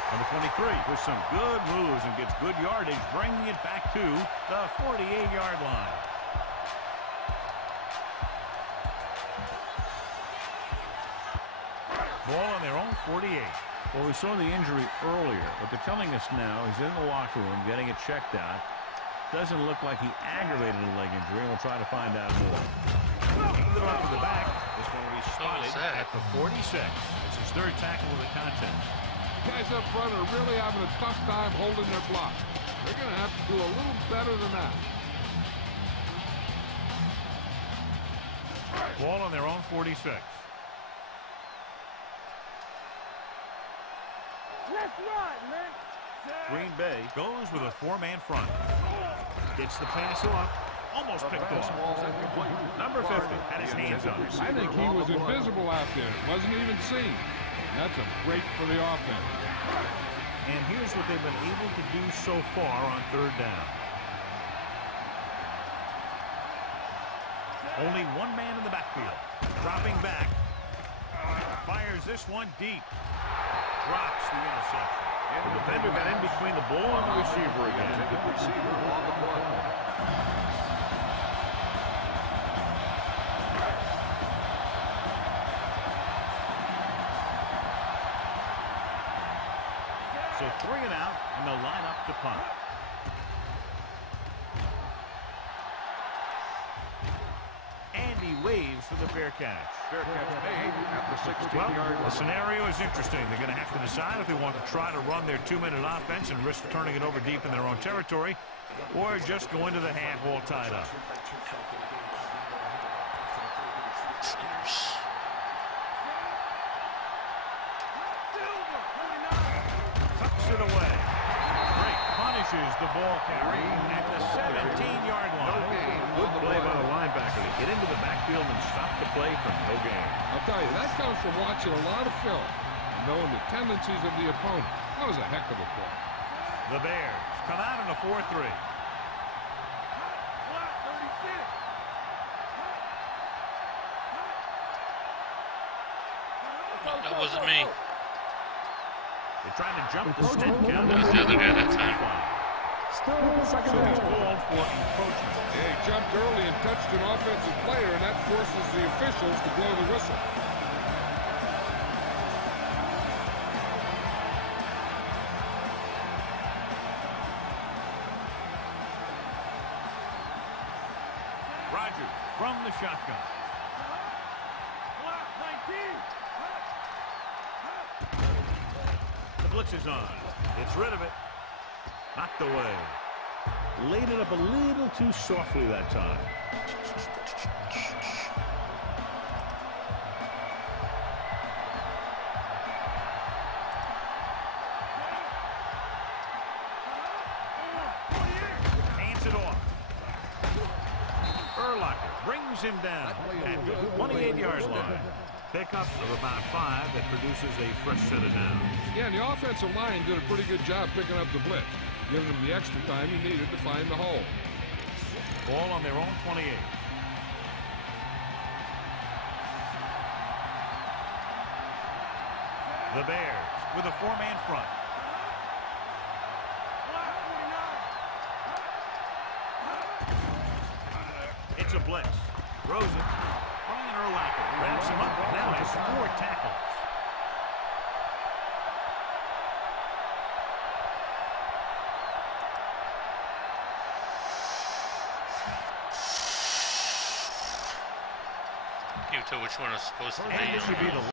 Number 23 with some good moves and gets good yardage, bringing it back to the 48-yard line. Ball on their own 48. Well, we saw the injury earlier. What they're telling us now, he's in the locker room getting it checked out. Doesn't look like he aggravated a leg injury, and we'll try to find out more. Hand it off to the back. This one will be spotted at the 46. It's his 3rd tackle of the contest. Guys up front are really having a tough time holding their block. They're going to have to do a little better than that. Ball on their own 46. Let's run, man! Green Bay goes with a 4-man front. Gets the pass off. Almost picked off. Number 50 had his hands on it. I think he was invisible out there. Wasn't even seen. That's a break for the offense. And here's what they've been able to do so far on 3rd down. Only one man in the backfield. Dropping back. Fires this one deep. Drops the interception. And the defender got in between the ball and the receiver again. So 3 and out, and they'll line up to punt. And he waves for the fair catch. Fair catch made at the 16-yard line. The scenario is interesting. They're going to have to decide if they want to try to run their 2-minute offense and risk turning it over deep in their own territory, or just go into the half all tied up. Tucks it away. Drake punishes the ball carry at the 17-yard line. Good play by the linebacker to get into the backfield and stop the play from no gain. I'll tell you, that comes from watching a lot of film and knowing the tendencies of the opponent. That was a heck of a play. The Bears come out in a 4-3. That wasn't me. They tried to jump the snap count. That was the other guy that time. Still second So he's down. called for encroachment. Yeah, he jumped early and touched an offensive player, and that forces the officials to blow the whistle. Rogers from the shotgun. The blitz is on. It's rid of it. Knocked away. Laid it up a little too softly that time. Hands it off. Urlacher brings him down at the 28-yard line. Pickup of about 5 that produces a fresh set of downs. Yeah, and the offensive line did a pretty good job picking up the blitz, giving him the extra time he needed to find the hole. Ball on their own 28. The Bears with a 4-man front. It's a blitz. Throws it. Brian Urlacher wraps him up. Now has 4 tackles. Can't tell which one is supposed to be. And this should be the